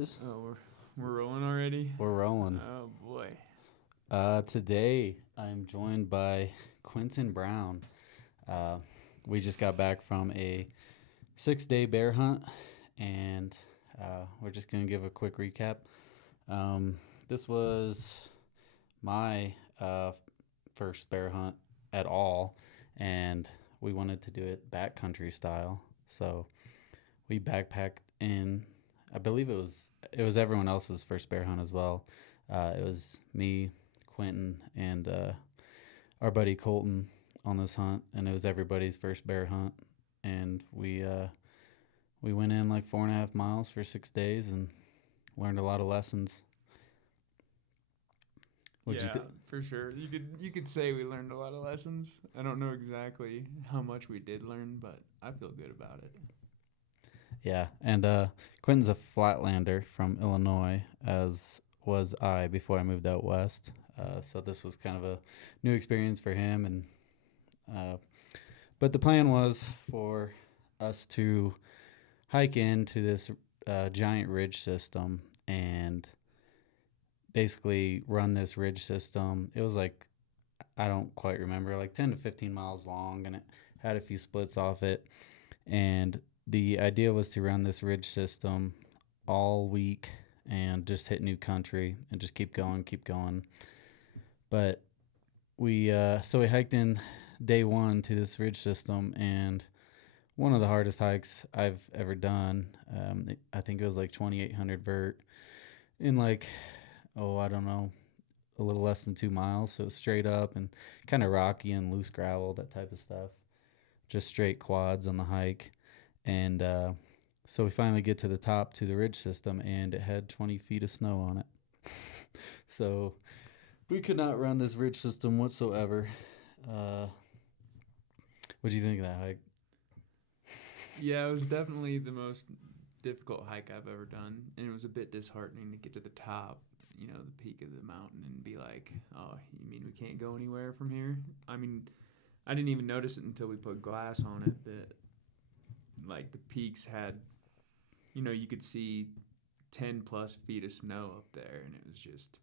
boys? Oh, we're rolling already? We're rolling. Oh, boy. Today, I'm joined by Quinten Brown. We just got back from a 6-day bear hunt, and we're just going to give a quick recap. This was my first bear hunt at all, and we wanted to do it backcountry style. So we backpacked in. I believe it was everyone else's first bear hunt as well. It was me, Quinten, and our buddy Colton on this hunt, and it was everybody's first bear hunt. And we went in like 4.5 miles for 6 days and learned a lot of lessons. For sure. You could say we learned a lot of lessons. I don't know exactly how much we did learn, but I feel good about it. Yeah, and Quinten's a flatlander from Illinois, as was I before I moved out west. So this was kind of a new experience for him, and but the plan was for us to hike into this giant ridge system and basically run this ridge system. It was like, I don't quite remember, like 10 to 15 miles long, and it had a few splits off it. And the idea was to run this ridge system all week and just hit new country and just keep going. But we hiked in day one to this ridge system, and one of the hardest hikes I've ever done. I think it was like 2,800 vert in like, I don't know, a little less than 2 miles. So it was straight up and kind of rocky and loose gravel, that type of stuff. Just straight quads on the hike. And so we finally get to the top, to the ridge system, and it had 20 feet of snow on it. So we could not run this ridge system whatsoever. What do you think of that hike? Yeah, it was definitely the most difficult hike I've ever done, and it was a bit disheartening to get to the top, the peak of the mountain, and be like, oh, you mean we can't go anywhere from here? I mean, I didn't even notice it until we put glass on it that, like, the peaks had, you could see 10 plus feet of snow up there, and it was just,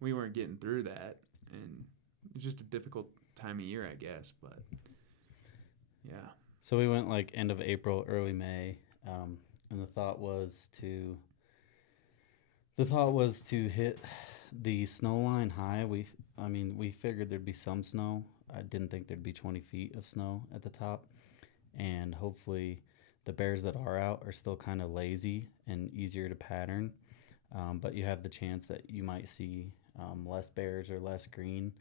we weren't getting through that, and it was just a difficult time of year, I guess, but yeah. So we went like end of April, early May, and the thought was to hit the snow line high. We figured there'd be some snow. I didn't think there'd be 20 feet of snow at the top, and hopefully the bears that are out are still kind of lazy and easier to pattern. But you have the chance that you might see less bears or less green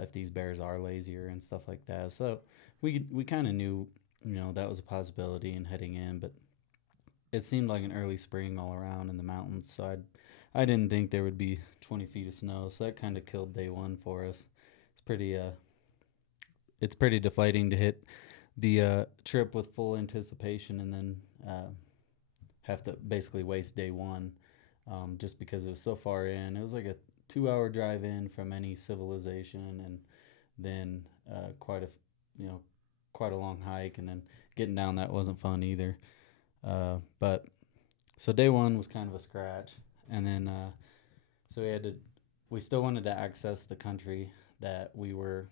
if these bears are lazier and stuff like that. So we kind of knew, that was a possibility in heading in, but it seemed like an early spring all around in the mountains. So I didn't think there would be 20 feet of snow. So that kind of killed day one for us. It's pretty deflating to hit the trip with full anticipation and then have to basically waste day one just because it was so far in. It was like a 2-hour drive in from any civilization, and then quite a long hike, and then getting down that wasn't fun either. But so day one was kind of a scratch, and then so we still wanted to access the country that we were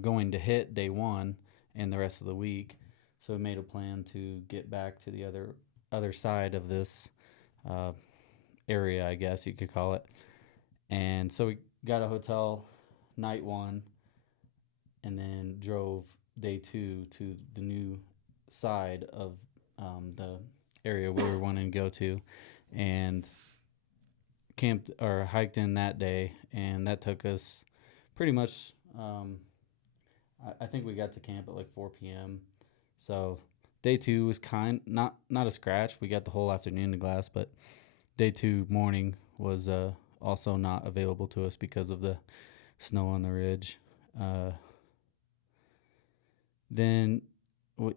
going to hit day one and the rest of the week. So we made a plan to get back to the other side of this area, I guess you could call it. And so we got a hotel night one, and then drove day two to the new side of the area we were wanting to go to, and camped or hiked in that day. And that took us pretty much, I think we got to camp at like 4 p.m. So day two was not a scratch. We got the whole afternoon to glass, but day two morning was also not available to us because of the snow on the ridge. Then we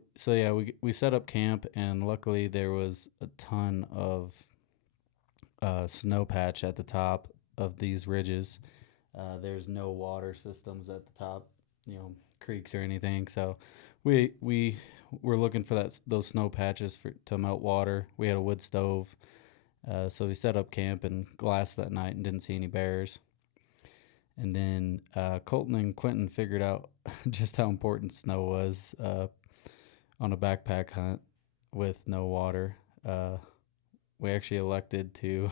set up camp, and luckily there was a ton of snow patch at the top of these ridges. There's no water systems at the top, creeks or anything. So we we're looking for those snow patches to melt water. We had a wood stove, so we set up camp in glass that night and didn't see any bears. And then Colton and Quinten figured out just how important snow was on a backpack hunt with no water. We actually elected to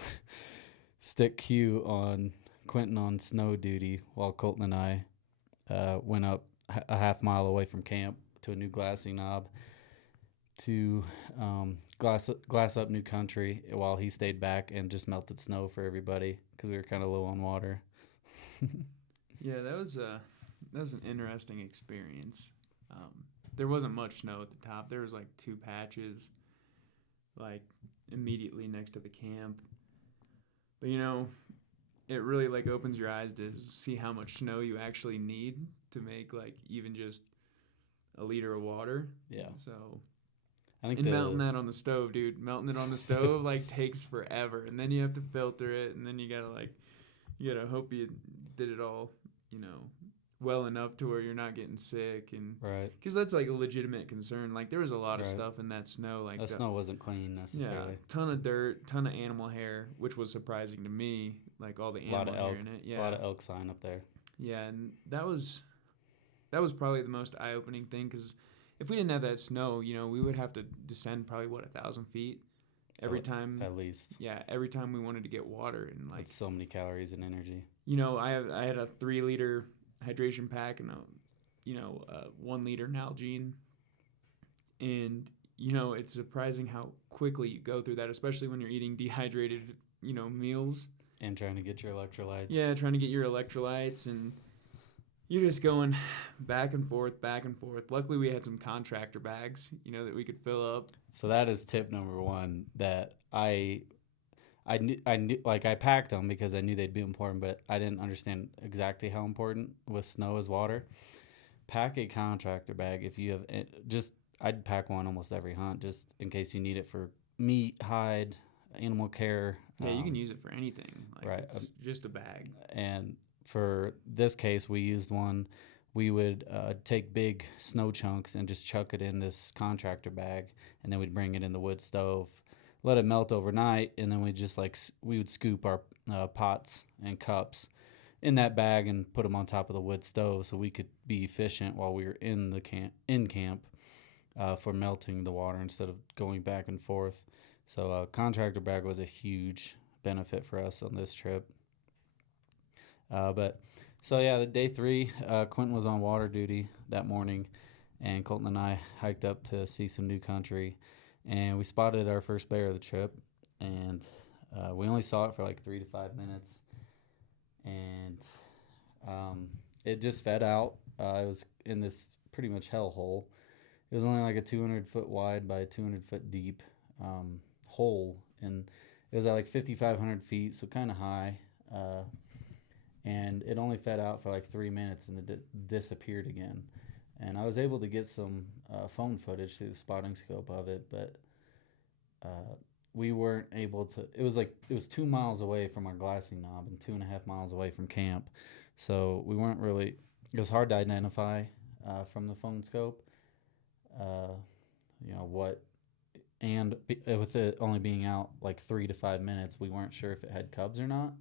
stick Q on Quinten on snow duty while Colton and I went up a half mile away from camp to a new glassing knob to glass up new country while he stayed back and just melted snow for everybody because we were kind of low on water. Yeah, that was an interesting experience. There wasn't much snow at the top. There was like 2 patches, like immediately next to the camp. But it really like opens your eyes to see how much snow you actually need to make like even just a liter of water. Yeah. So I think melting that on the stove, dude. Melting it on the stove like takes forever, and then you have to filter it, and then you gotta hope you did it all, well enough to where you're not getting sick, and right, because that's like a legitimate concern. Like there was a lot of right. stuff in that snow, like that snow wasn't clean necessarily. Yeah, ton of dirt, ton of animal hair, which was surprising to me. Like all the animal hair in it. Yeah, a lot of elk sign up there. Yeah, and that was probably the most eye-opening thing because if we didn't have that snow, we would have to descend probably 1,000 feet every time. At least. Yeah, every time we wanted to get water, and like that's so many calories and energy. I had a 3-liter hydration pack and a 1-liter Nalgene, and it's surprising how quickly you go through that, especially when you're eating dehydrated meals and trying to get your electrolytes. Yeah, trying to get your electrolytes, and you're just going back and forth, back and forth. Luckily, we had some contractor bags, that we could fill up. So that is tip number 1 that I knew, like I packed them because I knew they'd be important, but I didn't understand exactly how important with snow as water. Pack a contractor bag if you have I'd pack one almost every hunt just in case you need it for meat, hide, animal care. Yeah, you can use it for anything. Like right. It's just a bag. And for this case, we used one. We would take big snow chunks and just chuck it in this contractor bag, and then we'd bring it in the wood stove, let it melt overnight, and then we would scoop our pots and cups in that bag and put them on top of the wood stove so we could be efficient while we were in camp for melting the water instead of going back and forth. So contractor bag was a huge benefit for us on this trip. The day 3, Quinten was on water duty that morning, and Colton and I hiked up to see some new country, and we spotted our first bear of the trip, and we only saw it for like 3 to 5 minutes, and it just fed out. It was in this pretty much hellhole. It was only like a 200-foot wide by 200-foot deep hole, and it was at like 5,500 feet, so kind of high. And it only fed out for like 3 minutes, and it disappeared again. And I was able to get some phone footage through the spotting scope of it, but we weren't able to. It was 2 miles away from our glassing knob and 2.5 miles away from camp, so we weren't really. It was hard to identify from the phone scope. What, and with it only being out like 3 to 5 minutes, we weren't sure if it had cubs or not.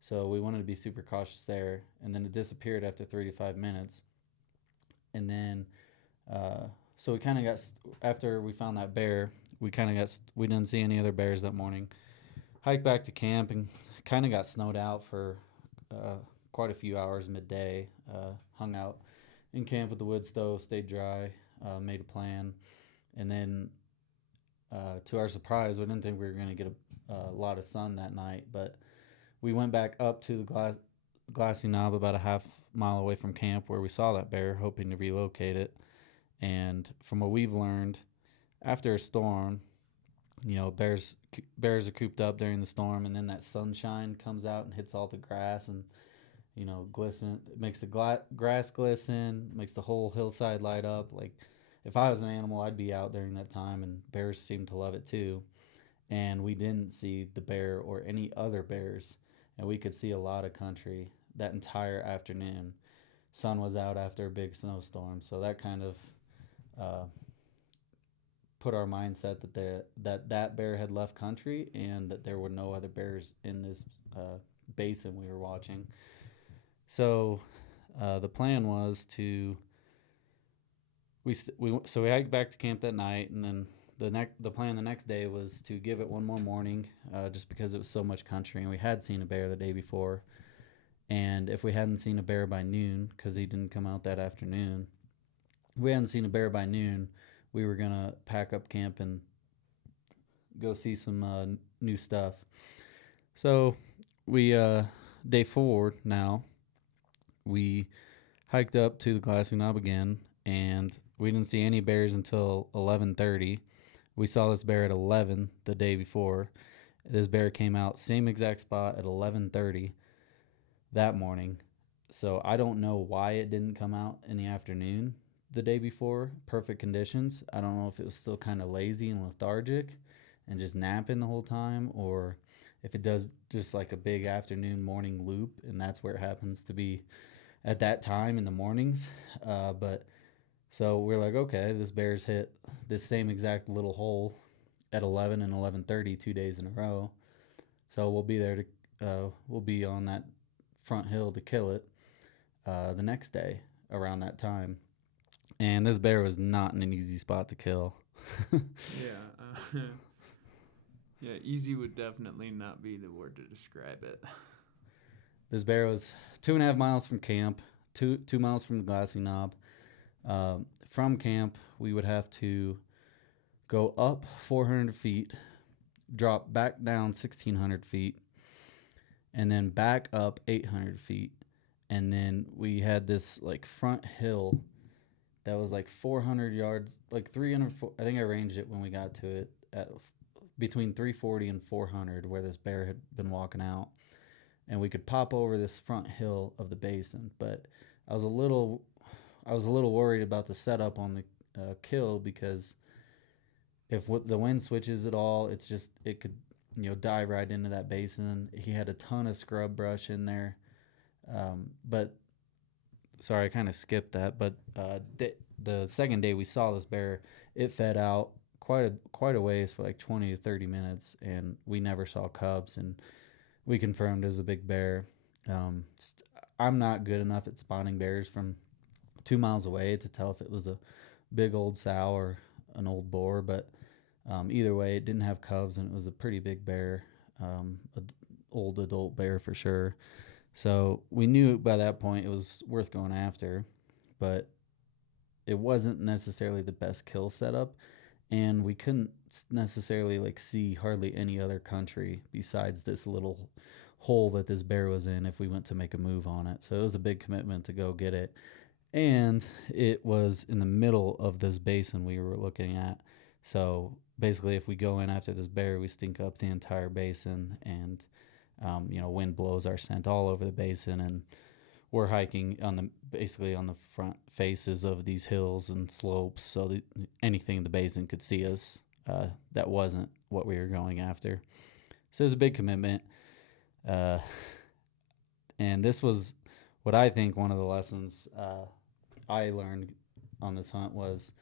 So we wanted to be super cautious there. And then it disappeared after 3 to 5 minutes. And then, so we kind of got, after we found that bear, we didn't see any other bears that morning. Hiked back to camp and kind of got snowed out for quite a few hours midday. Hung out in camp with the wood stove, stayed dry, made a plan. And then, to our surprise, we didn't think we were going to get a lot of sun that night, but we went back up to the glassy knob about a half mile away from camp where we saw that bear, hoping to relocate it. And from what we've learned, after a storm, bears are cooped up during the storm, and then that sunshine comes out and hits all the grass and, glisten. It makes the grass glisten, makes the whole hillside light up. Like, if I was an animal, I'd be out during that time, and bears seem to love it too. And we didn't see the bear or any other bears, and we could see a lot of country that entire afternoon. Sun was out after a big snowstorm, so that kind of put our mindset that that bear had left country and that there were no other bears in this basin we were watching. So the plan was to we hiked back to camp that night, and then the plan the next day was to give it one more morning, just because it was so much country, and we had seen a bear the day before. And if we hadn't seen a bear by noon, because he didn't come out that afternoon, if we hadn't seen a bear by noon, we were gonna pack up camp and go see some new stuff. So we day 4 now. We hiked up to the Glassing Knob again, and we didn't see any bears until 11:30. We saw this bear at 11 the day before. This bear came out same exact spot at 11:30 that morning. So I don't know why it didn't come out in the afternoon the day before. Perfect conditions. I don't know if it was still kind of lazy and lethargic and just napping the whole time, or if it does just like a big afternoon morning loop, and that's where it happens to be at that time in the mornings. But so we're like, okay, this bear's hit this same exact little hole at 11 and 11:30 2 days in a row. So we'll be there to we'll be on that front hill to kill it the next day around that time. And this bear was not in an easy spot to kill. Yeah. Yeah, easy would definitely not be the word to describe it. This bear was 2.5 miles from camp, 2 miles from the Glassing Knob. From camp, we would have to go up 400 feet, drop back down 1,600 feet, and then back up 800 feet. And then we had this like front hill that was like 400 yards, like 300. I think I ranged it when we got to it at between 340 and 400, where this bear had been walking out. And we could pop over this front hill of the basin. But I was a little worried about the setup on the kill, because if the wind switches at all, it could dive right into that basin. He had a ton of scrub brush in there, but sorry, I kind of skipped that. But the second day we saw this bear, it fed out quite a ways for like 20 to 30 minutes, and we never saw cubs, and we confirmed it was a big bear. I'm not good enough at spotting bears from 2 miles away to tell if it was a big old sow or an old boar, but either way, it didn't have cubs, and it was a pretty big bear, old adult bear for sure. So we knew by that point it was worth going after, but it wasn't necessarily the best kill setup, and we couldn't necessarily like see hardly any other country besides this little hole that this bear was in if we went to make a move on it. So it was a big commitment to go get it, and it was in the middle of this basin we were looking at. So basically, if we go in after this bear, we stink up the entire basin, and wind blows our scent all over the basin, and we're hiking basically on the front faces of these hills and slopes, so that anything in the basin could see us that wasn't what we were going after. So it was a big commitment, and this was what I think one of the lessons I learned on this hunt was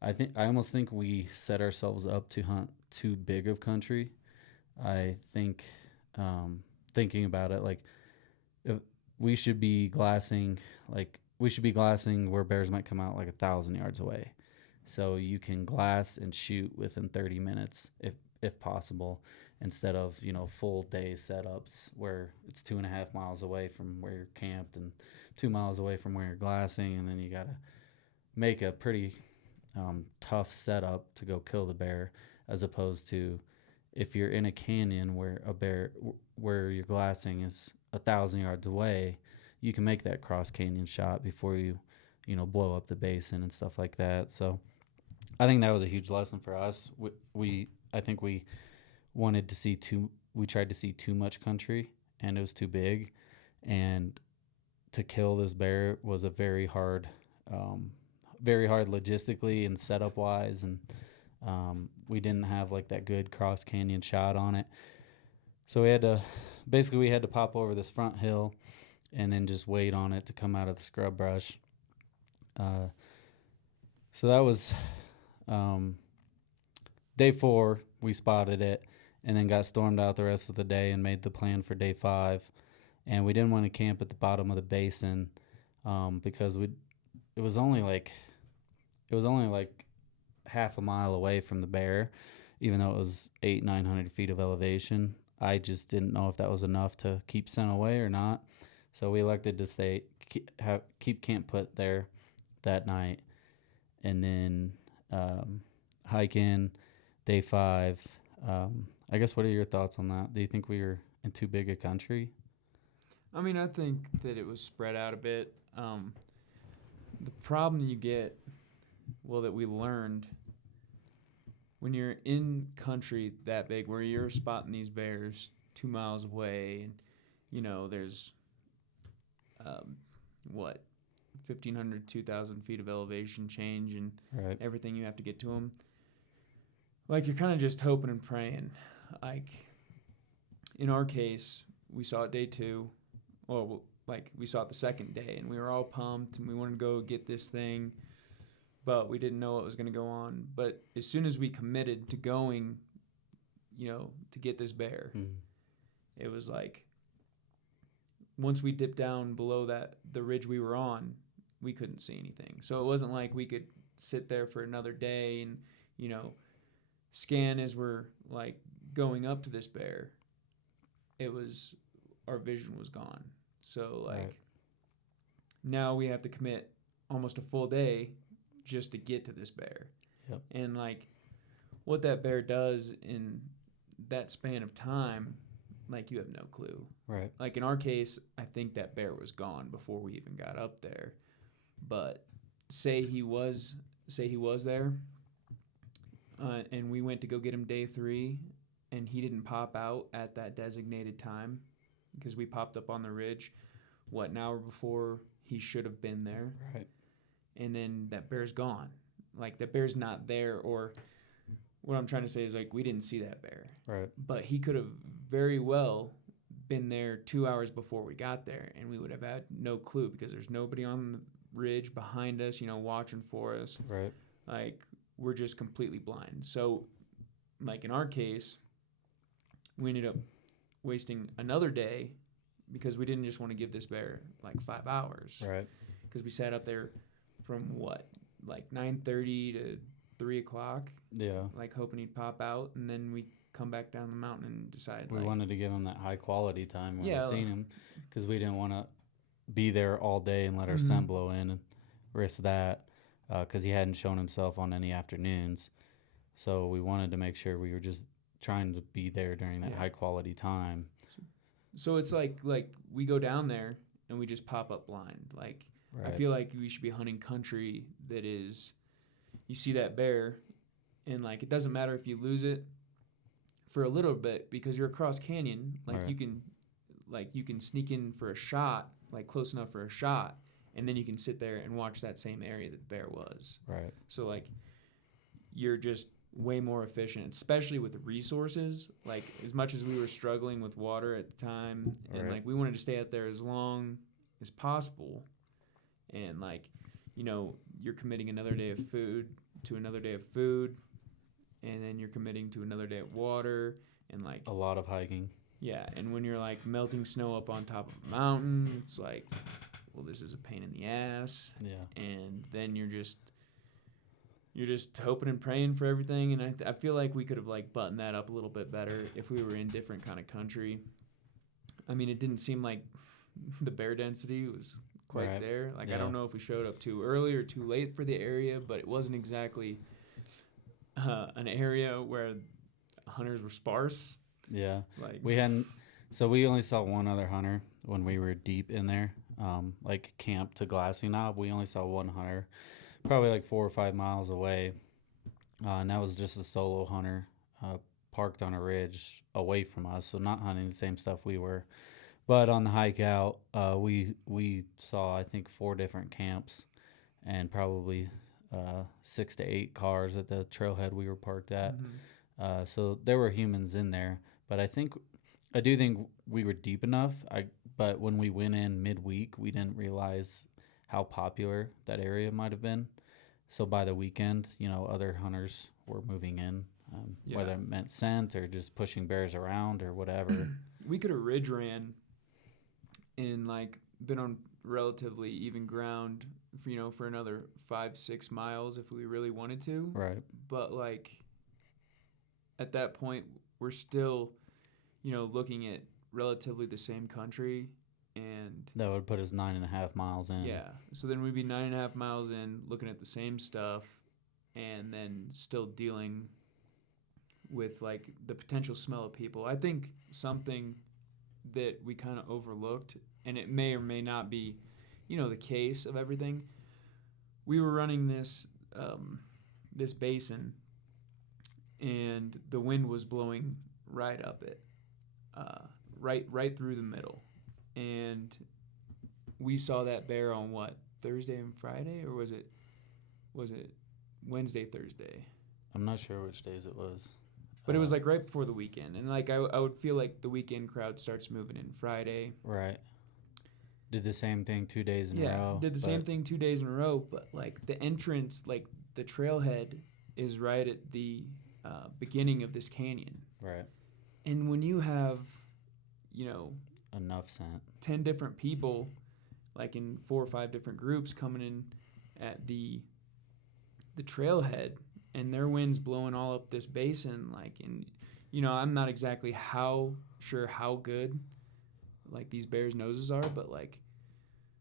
I almost think we set ourselves up to hunt too big of country. I think thinking about it, like if we should be glassing where bears might come out like 1,000 yards away, so you can glass and shoot within 30 minutes if possible, instead of full day setups where it's 2.5 miles away from where you're camped and 2 miles away from where you're glassing, and then you gotta make a pretty tough setup to go kill the bear, as opposed to if you're in a canyon where your glassing is 1,000 yards away, you can make that cross canyon shot before you blow up the basin and stuff like that. So I think that was a huge lesson for us. I think we tried to see too much country, and it was too big, and to kill this bear was a very hard logistically and setup wise, and we didn't have like that good cross canyon shot on it. So we had to pop over this front hill and then just wait on it to come out of the scrub brush. So that was day 4 we spotted it, and then got stormed out the rest of the day and made the plan for day 5. And we didn't want to camp at the bottom of the basin, because it was only like it was only like half a mile away from the bear, even though it was 800-900 feet of elevation. I just didn't know if that was enough to keep scent away or not. So we elected to keep camp put there that night, and then hike in day 5. I guess, what are your thoughts on that? Do you think we were in too big a country? I mean, I think that it was spread out a bit. The problem you get, well, that we learned when you're in country that big, where you're spotting these bears 2 miles away, and there's what 1,500, 2,000 feet of elevation change, and Right. everything you have to get to them. Like, you're kind of just hoping and praying. Like, in our case, we saw it day 2, or like we saw it the second day, and we were all pumped, and we wanted to go get this thing, but we didn't know what was going to go on. But as soon as we committed to going, to get this bear, it was like, once we dipped down below the ridge we were on, we couldn't see anything. So it wasn't like we could sit there for another day and, scan as we're like going up to this bear. It was, our vision was gone. So like, Right. now we have to commit almost a full day just to get to this bear. Yep. And like, what that bear does in that span of time, like, you have no clue. Right. Like, in our case, I think that bear was gone before we even got up there. But say he was there, and we went to go get him day 3, and he didn't pop out at that designated time, because we popped up on the ridge, an hour before he should have been there. Right. And then that bear's gone. Like, that bear's not there, or what I'm trying to say is, like, we didn't see that bear. Right. But he could have very well been there 2 hours before we got there, and we would have had no clue, because there's nobody on the ridge behind us, watching for us. Right. Like, we're just completely blind. So, like, in our case, we ended up wasting another day, because we didn't just want to give this bear like 5 hours. Right. Because we sat up there from 9:30 to 3 o'clock, Yeah. like, hoping he'd pop out, and then we come back down the mountain and decide, We wanted to give him that high quality time when Yeah. we seen him, because we didn't want to be there all day and let our Mhm. scent blow in and risk that, because he hadn't shown himself on any afternoons. So we wanted to make sure we were just trying to be there during that Yeah. high quality time. So it's like we go down there and we just pop up blind. Like, Right. I feel like we should be hunting country that is, you see that bear, and like, it doesn't matter if you lose it for a little bit, because you're across canyon. Like, Right. you can sneak in for a shot, like close enough for a shot, and then you can sit there and watch that same area that the bear was. Right. So like, you're just way more efficient, especially with the resources. Like, as much as we were struggling with water at the time, and Right. like, we wanted to stay out there as long as possible, and like, you're committing another day of food to another day of food, and then you're committing to another day of water, and like, A lot of hiking. yeah, and when you're like melting snow up on top of a mountain, it's like, well, this is a pain in the ass. Yeah. And then you're just hoping and praying for everything. And I feel like we could have like buttoned that up a little bit better if we were in different kind of country. I mean, it didn't seem like the bear density was quite Right. there. Like, I Yeah. don't know if we showed up too early or too late for the area, but it wasn't exactly an area where hunters were sparse. Yeah. Like, We only saw one other hunter when we were deep in there, like camp to Glassy Knob. We only saw one hunter, probably like 4 or 5 miles away, and that was just a solo hunter, parked on a ridge away from us, so not hunting the same stuff we were. But on the hike out, we saw, I think, 4 different camps, and probably 6 to 8 cars at the trailhead we were parked at. mhm. So there were humans in there, but I do think we were deep enough. But when we went in midweek, we didn't realize how popular that area might have been. So by the weekend, other hunters were moving in. whether it meant scent or just pushing bears around or whatever. We could have ridge ran and like been on relatively even ground for another 5-6 miles if we really wanted to. Right. But like at that point, we're still, looking at relatively the same country, and that would put us 9.5 miles in. Yeah. So then we'd be 9.5 miles in, looking at the same stuff, and then still dealing with like the potential smell of people. I think something that we kind of overlooked, and it may or may not be, the case of everything. We were running this this basin, and the wind was blowing right up it, right through the middle, and we saw that bear on what, Thursday and Friday, or was it Wednesday, Thursday? I'm not sure which days it was. But it was like right before the weekend, and like I would feel like the weekend crowd starts moving in Friday. Right. Did the same thing 2 days in a row. Yeah, did the same thing 2 days in a row, but like the entrance, like the trailhead is right at the beginning of this canyon. Right. And when you have, enough scent, 10 different people, like in 4 or 5 different groups coming in at the trailhead, and their wind's blowing all up this basin, like, and I'm not exactly how good like these bears' noses are, but like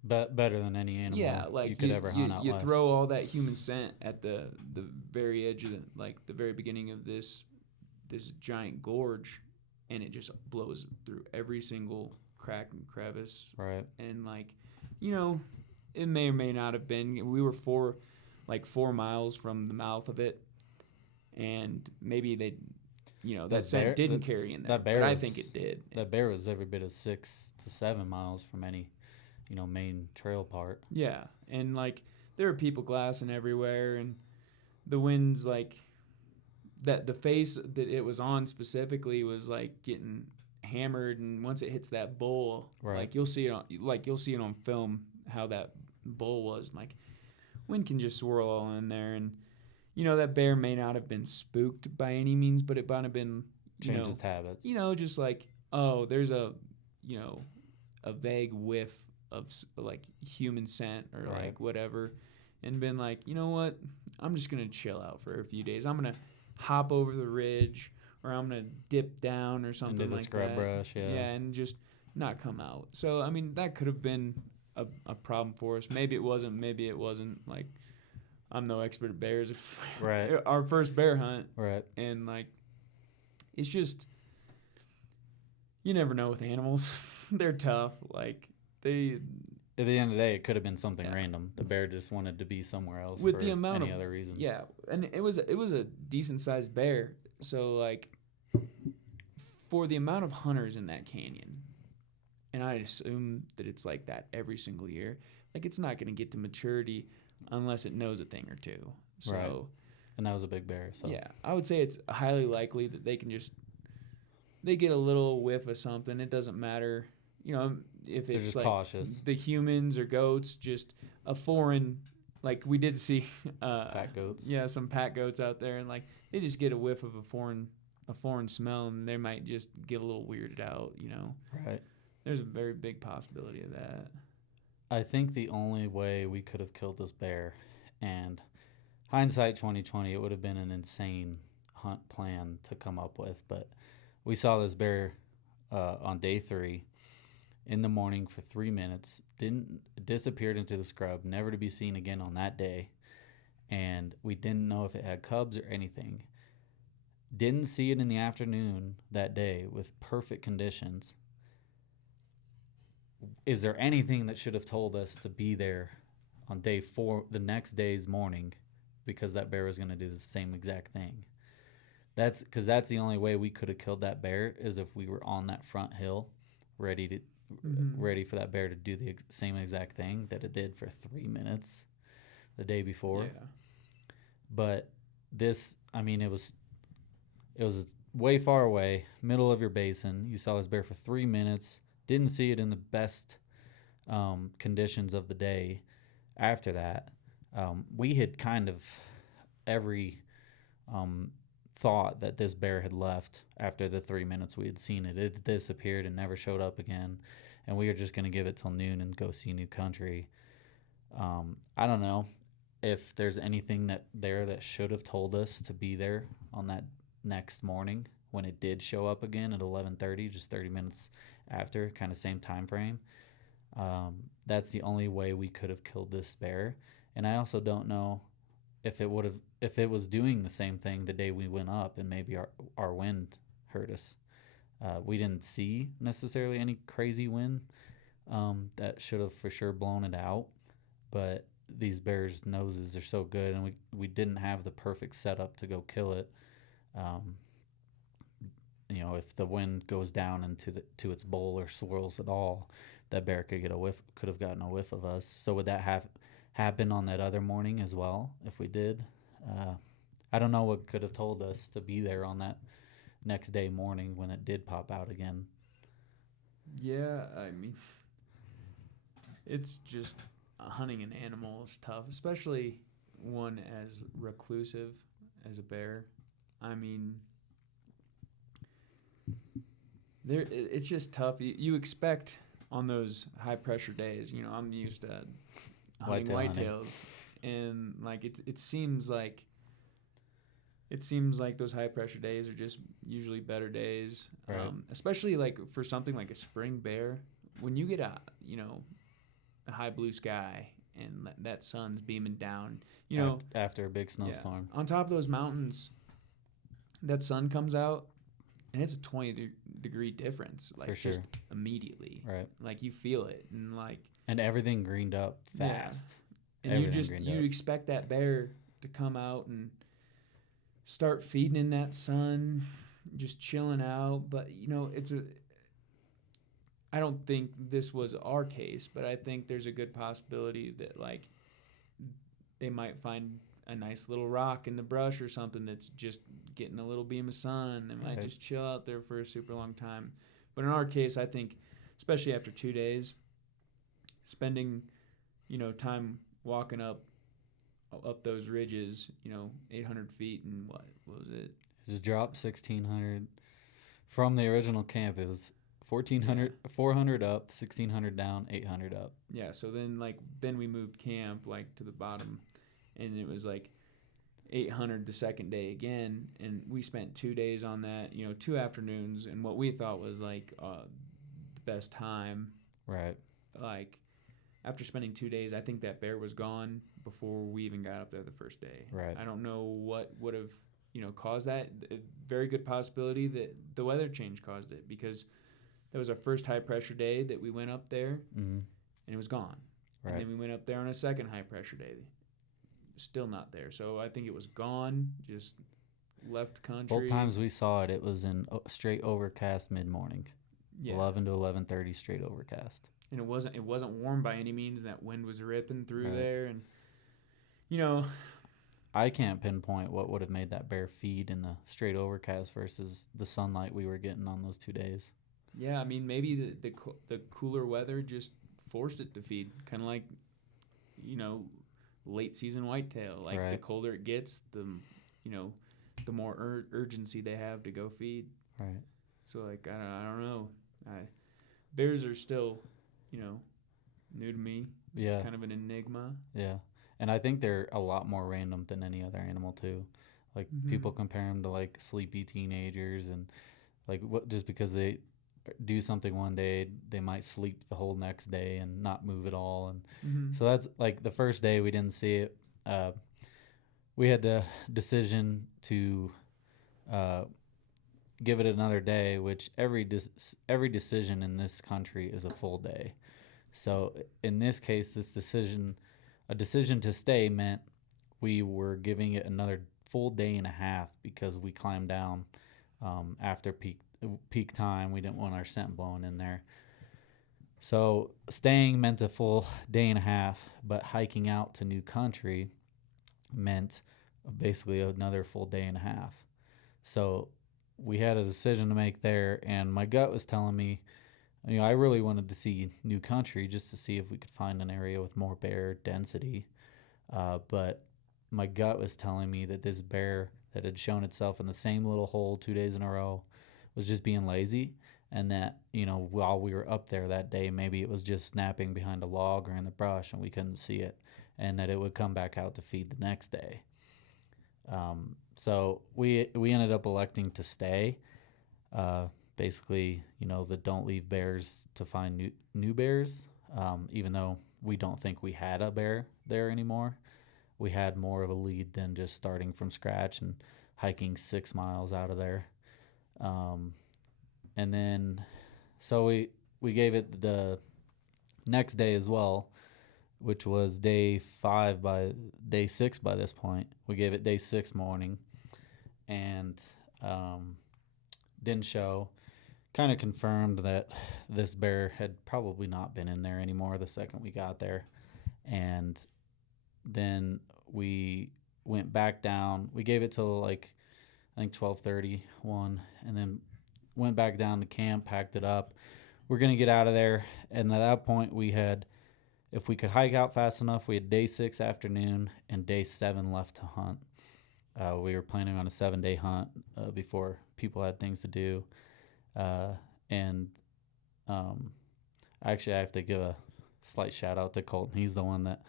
better than any animal like you could ever hunt out you west. throw all that human scent at the very edge of the very beginning of this giant gorge, and it just blows through every single crack and crevice. Right. And like, it may or may not have been. We were 4 miles from the mouth of it, and maybe they, that scent didn't carry in there. That bear but I think it did. That bear was every bit of 6 to 7 miles from any, main trail part. Yeah, and like there were people glassing everywhere, and the wind's like that. The face that it was on specifically was like getting hammered, and once it hits that bull, right. like you'll see it on film how that bull was. Like wind can just swirl all in there, and that bear may not have been spooked by any means, but it might have been changed its habits. Just like, oh, there's a vague whiff of like human scent or right. like whatever, and been like, you know what, I'm just gonna chill out for a few days. I'm gonna hop over the ridge, or I'm gonna dip down or something into the like scrub that. brush, yeah, and just not come out. So I mean, that could have been a problem for us. Maybe it wasn't. Maybe it wasn't. Like, I'm no expert at bears. It's right. Our first bear hunt. Right. And like, it's just, you never know with animals. They're tough. Like they. At the end of the day, it could have been something random. The bear just wanted to be somewhere else with for the amount any of other reason. Yeah, and it was a decent sized bear. So like, for the amount of hunters in that canyon, and I assume that it's like that every single year. Like, it's not going to get to maturity unless it knows a thing or two. So, right. And that was a big bear. So yeah, I would say it's highly likely that they get a little whiff of something. It doesn't matter, if they're it's just like cautious. The humans or goats, just a foreign. Like we did see, pack goats. Yeah, some pack goats out there, and like they just get a whiff of a foreign smell, and they might just get a little weirded out. Right. There's a very big possibility of that. I think the only way we could have killed this bear, and hindsight 2020, it would have been an insane hunt plan to come up with, but we saw this bear on day 3 in the morning for 3 minutes, disappeared into the scrub, never to be seen again on that day, and we didn't know if it had cubs or anything. Didn't see it in the afternoon that day with perfect conditions. Is there anything that should have told us to be there on day 4, the next day's morning, because that bear was going to do the same exact thing? That's the only way we could have killed that bear, is if we were on that front hill, ready for that bear to do the same exact thing that it did for 3 minutes the day before. Yeah. But this, I mean, it was way far away, middle of your basin. You saw this bear for 3 minutes. Didn't see it in the best conditions of the day. After that, we had kind of every thought that this bear had left after the 3 minutes we had seen it. It disappeared and never showed up again, and we were just going to give it till noon and go see new country. I don't know if there's anything that should have told us to be there on that next morning when it did show up again at 11:30, just 30 minutes after, kind of same time frame. That's the only way we could have killed this bear. And I also don't know if it was doing the same thing the day we went up, and maybe our wind hurt us. We didn't see necessarily any crazy wind that should have for sure blown it out, but these bears' noses are so good, and we didn't have the perfect setup to go kill it. Um, if the wind goes down to its bowl or swirls at all, that bear could have gotten a whiff of us. So would that have happened on that other morning as well if we did? I don't know what could have told us to be there on that next day morning when it did pop out again. Yeah, I mean, it's just hunting an animal is tough, especially one as reclusive as a bear. I mean, it's just tough. You expect on those high pressure days. I'm used to hunting whitetails, and like it seems like those high pressure days are just usually better days. Right. Especially like for something like a spring bear, when you get a high blue sky and that sun's beaming down, after a big snowstorm. On top of those mountains, that sun comes out, and it's a 20-degree difference, like, just immediately. Right. Like, you feel it, and everything greened up fast. Yeah. And you expect that bear to come out and start feeding in that sun, just chilling out. But I don't think this was our case, but I think there's a good possibility that, like, they might find a nice little rock in the brush or something that's just getting a little beam of sun. They might just chill out there for a super long time. But in our case, I think, especially after 2 days, spending, time walking up those ridges, 800 feet, and what was it? Just dropped 1,600 from the original camp. It was 1,400, 400 up, 1,600 down, 800 up. Yeah, so then we moved camp, like, to the bottom, and it was like 800 the second day again, and we spent 2 days on that, 2 afternoons, and what we thought was like the best time. Right. Like, after spending 2 days, I think that bear was gone before we even got up there the first day. Right. I don't know what would have caused that. A very good possibility that the weather change caused it, because that was our first high pressure day that we went up there, and it was gone. Right. And then we went up there on a second high pressure day. Still not there. So I think it was gone, just left country. Both times we saw it, it was in straight overcast mid-morning. Yeah. 11 to 11:30 straight overcast. And it wasn't warm by any means. That wind was ripping through there, and I can't pinpoint what would have made that bear feed in the straight overcast versus the sunlight we were getting on those 2 days. Yeah, I mean, maybe the cooler weather just forced it to feed, kind of like late season whitetail. Like, the colder it gets, the more urgency they have to go feed. Right. So, like, I don't know. Bears are still, new to me. Yeah. Kind of an enigma. Yeah. And I think they're a lot more random than any other animal too. Like, people compare them to like sleepy teenagers, and like just because they do something one day, they might sleep the whole next day and not move at all. And so that's like the first day we didn't see it. We had the decision to give it another day, which every decision in this country is a full day. So in this case, a decision to stay meant we were giving it another full day and a half, because we climbed down after peak time. We didn't want our scent blowing in there. So staying meant a full day and a half, but hiking out to new country meant basically another full day and a half. So we had a decision to make there, and my gut was telling me, I really wanted to see new country just to see if we could find an area with more bear density. But my gut was telling me that this bear that had shown itself in the same little hole 2 days in a row was just being lazy, and that, while we were up there that day, maybe it was just snapping behind a log or in the brush and we couldn't see it, and that it would come back out to feed the next day. So we ended up electing to stay. Basically, the don't leave bears to find new bears. Even though we don't think we had a bear there anymore, we had more of a lead than just starting from scratch and hiking 6 miles out of there. And then, so we gave it the next day as well, which was day 6 by this point. We gave it day 6 morning, and didn't show. Kind of confirmed that this bear had probably not been in there anymore the second we got there. And then we went back down. We gave it till I think 12:31, and then went back down to camp, packed it up. We're going to get out of there. And at that point, if we could hike out fast enough, we had day 6 afternoon and day 7 left to hunt. We were planning on a 7-day hunt before people had things to do. And actually, I have to give a slight shout out to Colton. He's the one that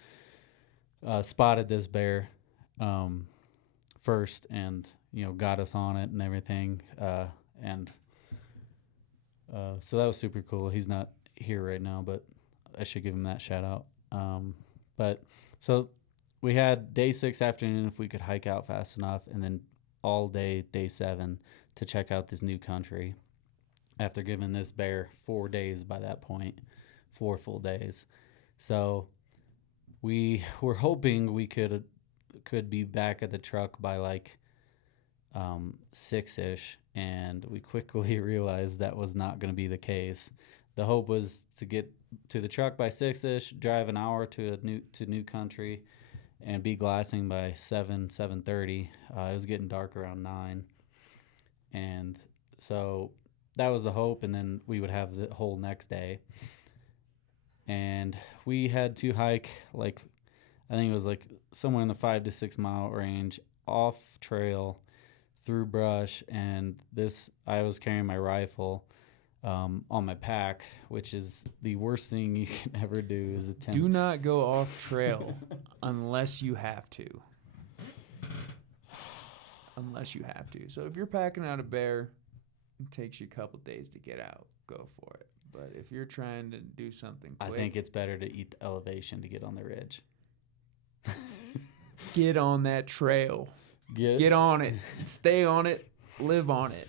spotted this bear first, and got us on it and everything. So that was super cool. He's not here right now, but I should give him that shout out. But so we had day 6 afternoon if we could hike out fast enough, and then all day 7 to check out this new country. After giving this bear 4 days by that point, 4 full days. So we were hoping we could be back at the truck by 6-ish, and we quickly realized that was not going to be the case. The hope was to get to the truck by 6-ish, drive an hour to new country, and be glassing by 7:30. It was getting dark around 9, and so that was the hope, and then we would have the whole next day. And we had to hike I think it was somewhere in the 5 to 6 mile range, off trail, through brush. And I was carrying my rifle on my pack, which is the worst thing you can ever do, is attempt. Do not go off trail unless you have to. Unless you have to. So if you're packing out a bear, it takes you a couple days to get out, go for it. But if you're trying to do something quick, I think it's better to eat the elevation to get on the ridge. Get on that trail. Get on it. Stay on it. Live on it.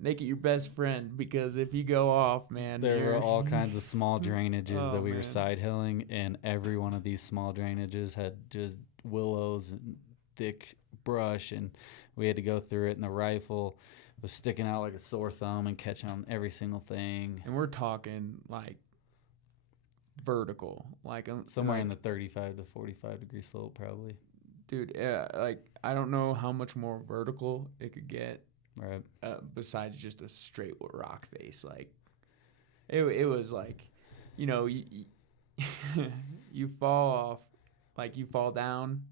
Make it your best friend, because if you go off, man, there were all kinds of small drainages that we were side hilling, and every one of these small drainages had just willows and thick brush, and we had to go through it, and the rifle was sticking out like a sore thumb and catching on every single thing. And we're talking vertical, somewhere in the 35 to 45 degree slope, probably. Dude, yeah, I don't know how much more vertical it could get, right? Besides just a straight rock face. It was you fall off, you fall down,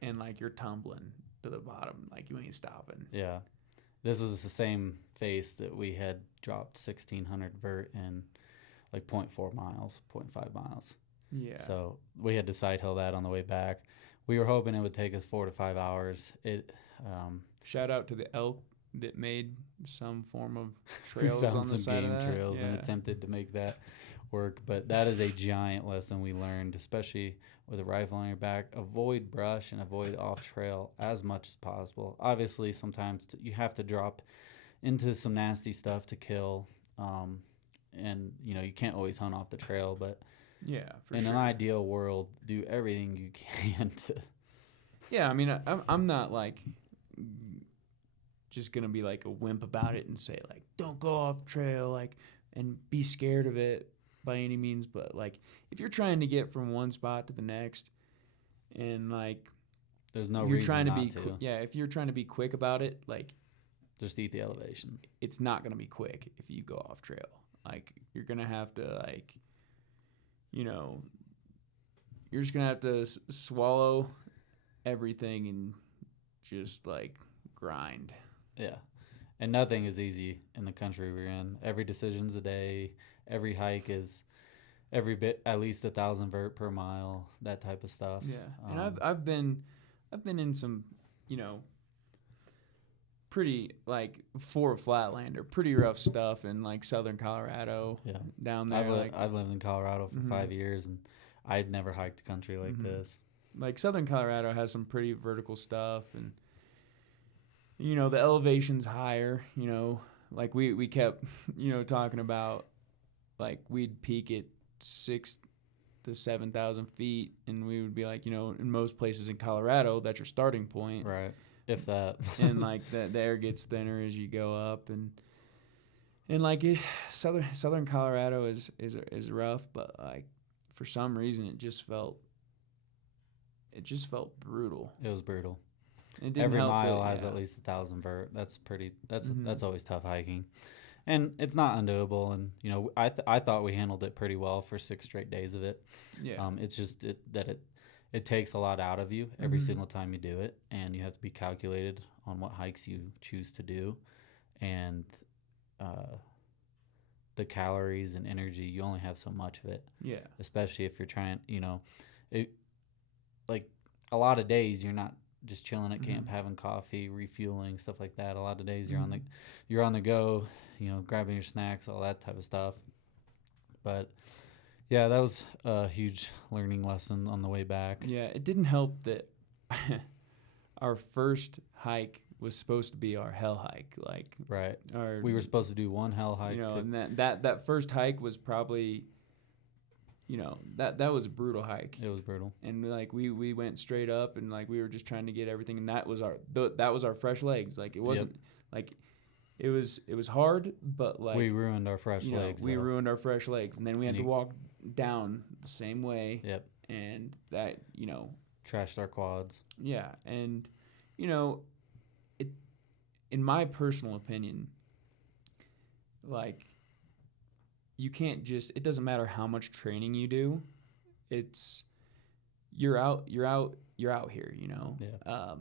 and you're tumbling to the bottom, you ain't stopping. Yeah. This is the same face that we had dropped 1,600 vert in 0.4 miles, 0.5 miles. Yeah. So we had to side hill that on the way back. We were hoping it would take us 4 to 5 hours. Shout out to the elk that made some form of trails we found on the some side game of that. trails and attempted to make that work. But that is a giant lesson we learned, especially with a rifle on your back. Avoid brush and avoid off trail as much as possible. Obviously, sometimes you have to drop into some nasty stuff to kill, and you can't always hunt off the trail. But yeah, in an ideal world, do everything you can to. Yeah, I mean, I'm not just gonna be a wimp about it and say don't go off trail and be scared of it by any means, but if you're trying to get from one spot to the next, and there's no you're reason trying to not be to. if you're trying to be quick about it, just eat the elevation. It's not gonna be quick if you go off trail. You're gonna have to you're just gonna have to swallow everything and just grind. Yeah. And nothing is easy in the country we're in. Every decision's a day. Every hike is every bit at least 1,000 vert per mile. That type of stuff. Yeah, and I've been in some, you know, pretty like for a flatlander, pretty rough stuff in like southern Colorado. Yeah. Down there. I've lived in Colorado for Mhm. 5 years, and I'd never hiked a country like this. Like southern Colorado has some pretty vertical stuff, and you know the elevation's higher. You know, like we kept talking about like we'd peak at 6 to 7,000 feet, and we would be like, in most places in Colorado, that's your starting point, Right. If that. and like the air gets thinner as you go up, and like southern Colorado is rough, but like for some reason it just felt brutal. It was brutal. It didn't Every help mile that, has yeah. at least 1,000 vert. That's Mhm. always tough hiking, and it's not undoable. And I thought we handled it pretty well for 6 straight days of it. Yeah. It's just it takes a lot out of you every Mhm. single time you do it, and you have to be calculated on what hikes you choose to do, and the calories and energy, you only have so much of it. Yeah. Especially if you're trying, it like a lot of days you're not just chilling at camp Mhm. having coffee, refueling, stuff like that. A lot of days Mhm. you're on the go, grabbing your snacks, all that type of stuff. But yeah, that was a huge learning lesson on the way back. Yeah, it didn't help that our first hike was supposed to be our hell hike. Like, Right. We were supposed to do one hell hike. and that first hike was probably, that was a brutal hike. It was brutal. And like we went straight up, and like we were just trying to get everything, and that was our fresh legs. Like it wasn't like it was hard, but like we ruined our fresh legs. We ruined our fresh legs, and then we had to you- walk down the same way. Yep. And that Trashed our quads. yeah, and it, in my personal opinion, like you can't just, it doesn't matter how much training you do, it's you're out here, Yeah.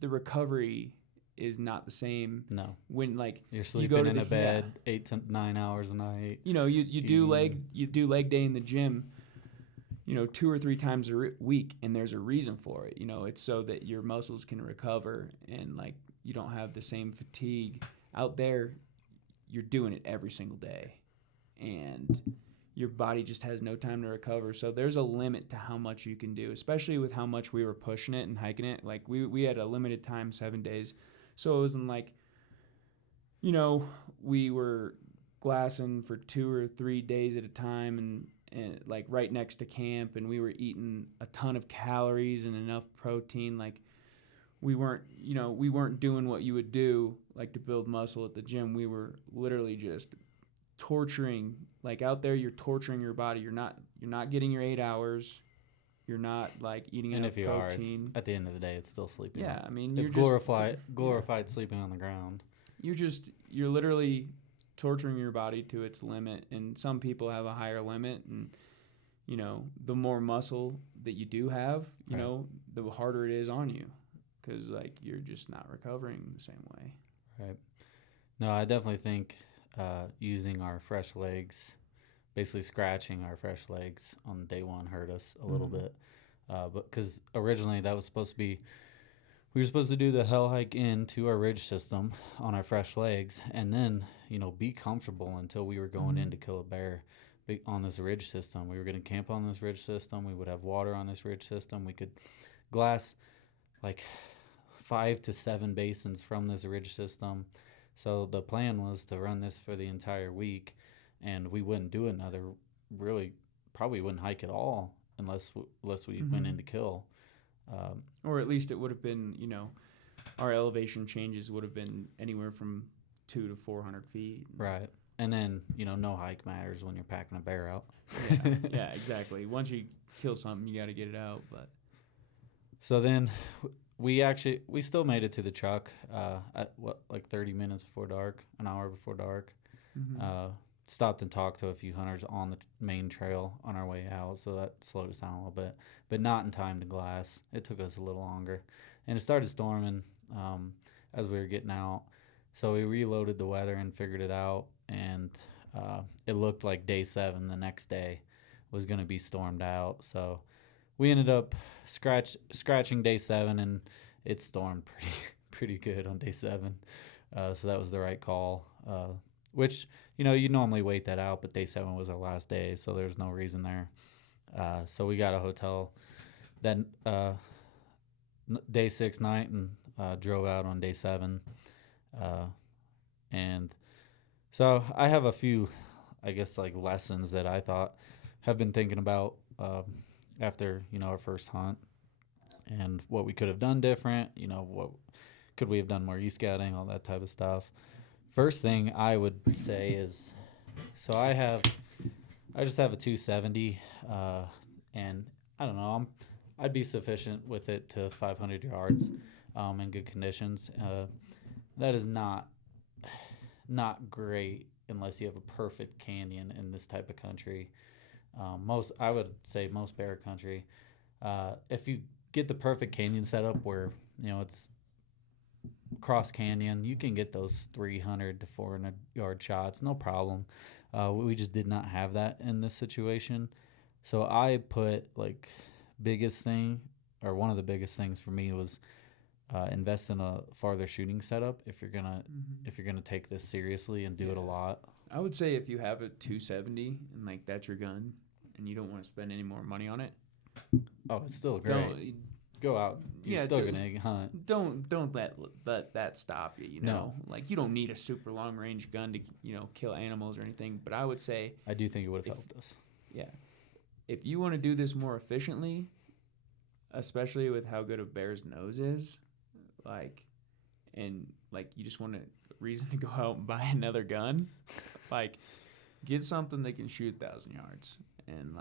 The recovery is not the same No. when like You're go sleeping to in the- a bed 8 to 9 hours a night. you do leg day in the gym 2 or 3 times a week, and there's a reason for it. It's so that your muscles can recover, and like you don't have the same fatigue. Out there you're doing it every single day, and your body just has no time to recover. So there's a limit to how much you can do, especially with how much we were pushing it and hiking it. Like we had a limited time, 7 days, so it wasn't like we were glassing for 2 or 3 days at a time, and like right next to camp, and we were eating a ton of calories and enough protein. Like we weren't doing what you would do like to build muscle at the gym. We were literally just torturing. Like out there, you're torturing your body. You're not getting your 8 hours. You're not like eating And enough if you protein. are, at the end of the day, it's still sleeping. Yeah, I mean, It's glorified sleeping on the ground. You're literally torturing your body to its limit, and some people have a higher limit, and the more muscle that you do have, the harder it is on you, because like you're just not recovering the same way. Right. No, I definitely think using our fresh legs, basically scratching our fresh legs on day one, hurt us a little bit. But because originally that was supposed to be, we were supposed to do the hell hike into our ridge system on our fresh legs, and then be comfortable until we were going in to kill a bear on this ridge system. We were going to camp on this ridge system. We would have water on this ridge system. We could glass like 5 to 7 basins from this ridge system. So the plan was to run this for the entire week, and we wouldn't do another, really probably wouldn't hike at all unless we went in to kill. Or at least it would have been, our elevation changes would have been anywhere from 200 to 400 feet. Right. And then, no hike matters when you're packing a bear out. Yeah, exactly. Once you kill something, you got to get it out. But so then we still made it to the truck at like 30 minutes before dark, an hour before dark. Stopped and talked to a few hunters on the main trail on our way out, so that slowed us down a little bit, but not in time to glass. It took us a little longer. and it started storming as we were getting out. So we reloaded the weather and figured it out, and it looked like day 7 the next day was going to be stormed out. So we ended up scratching day 7, and it stormed pretty good on day 7. So that was the right call. Which you normally wait that out, but day 7 was our last day, so there's no reason there. So we got a hotel then day 6 night and drove out on day 7. And so I have a few, I guess, like lessons that I have been thinking about after our first hunt, and what we could have done different. What could we have done more e-scouting, all that type of stuff. First thing I would say is, so I just have a 270, and I don't know, I'd be sufficient with it to 500 yards in good conditions. That is not great unless you have a perfect canyon in this type of country. I would say most bear country. If you get the perfect canyon setup where it's cross canyon, you can get those 300 to 400 yard shots, no problem. We just did not have that in this situation. So I put biggest thing, or one of the biggest things for me was invest in a farther shooting setup if you're gonna take this seriously and do it a lot. I would say if you have a 270 and that's your gun and you don't want to spend any more money on it, it's still great. Go out. You're still gonna hunt. Don't let that stop you. No. You don't need a super long range gun to kill animals or anything. But I would say I do think it would have helped us. Yeah, if you want to do this more efficiently, especially with how good a bear's nose is, and you just want a reason to go out and buy another gun, get something that can shoot 1,000 yards and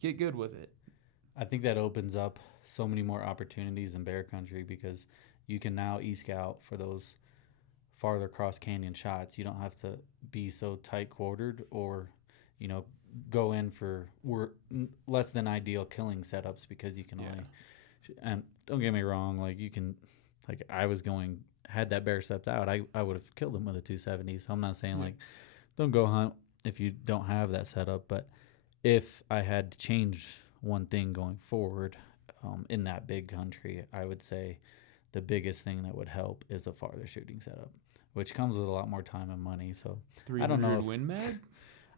get good with it. I think that opens up so many more opportunities in bear country, because you can now e-scout for those farther cross canyon shots. You don't have to be so tight quartered or go in for less than ideal killing setups, because you can only, and don't get me wrong, you can, had that bear stepped out, I would have killed him with a 270. So I'm not saying don't go hunt if you don't have that setup, but if I had to change one thing going forward in that big country, I would say the biggest thing that would help is a farther shooting setup, which comes with a lot more time and money. So I don't know if Win Mag?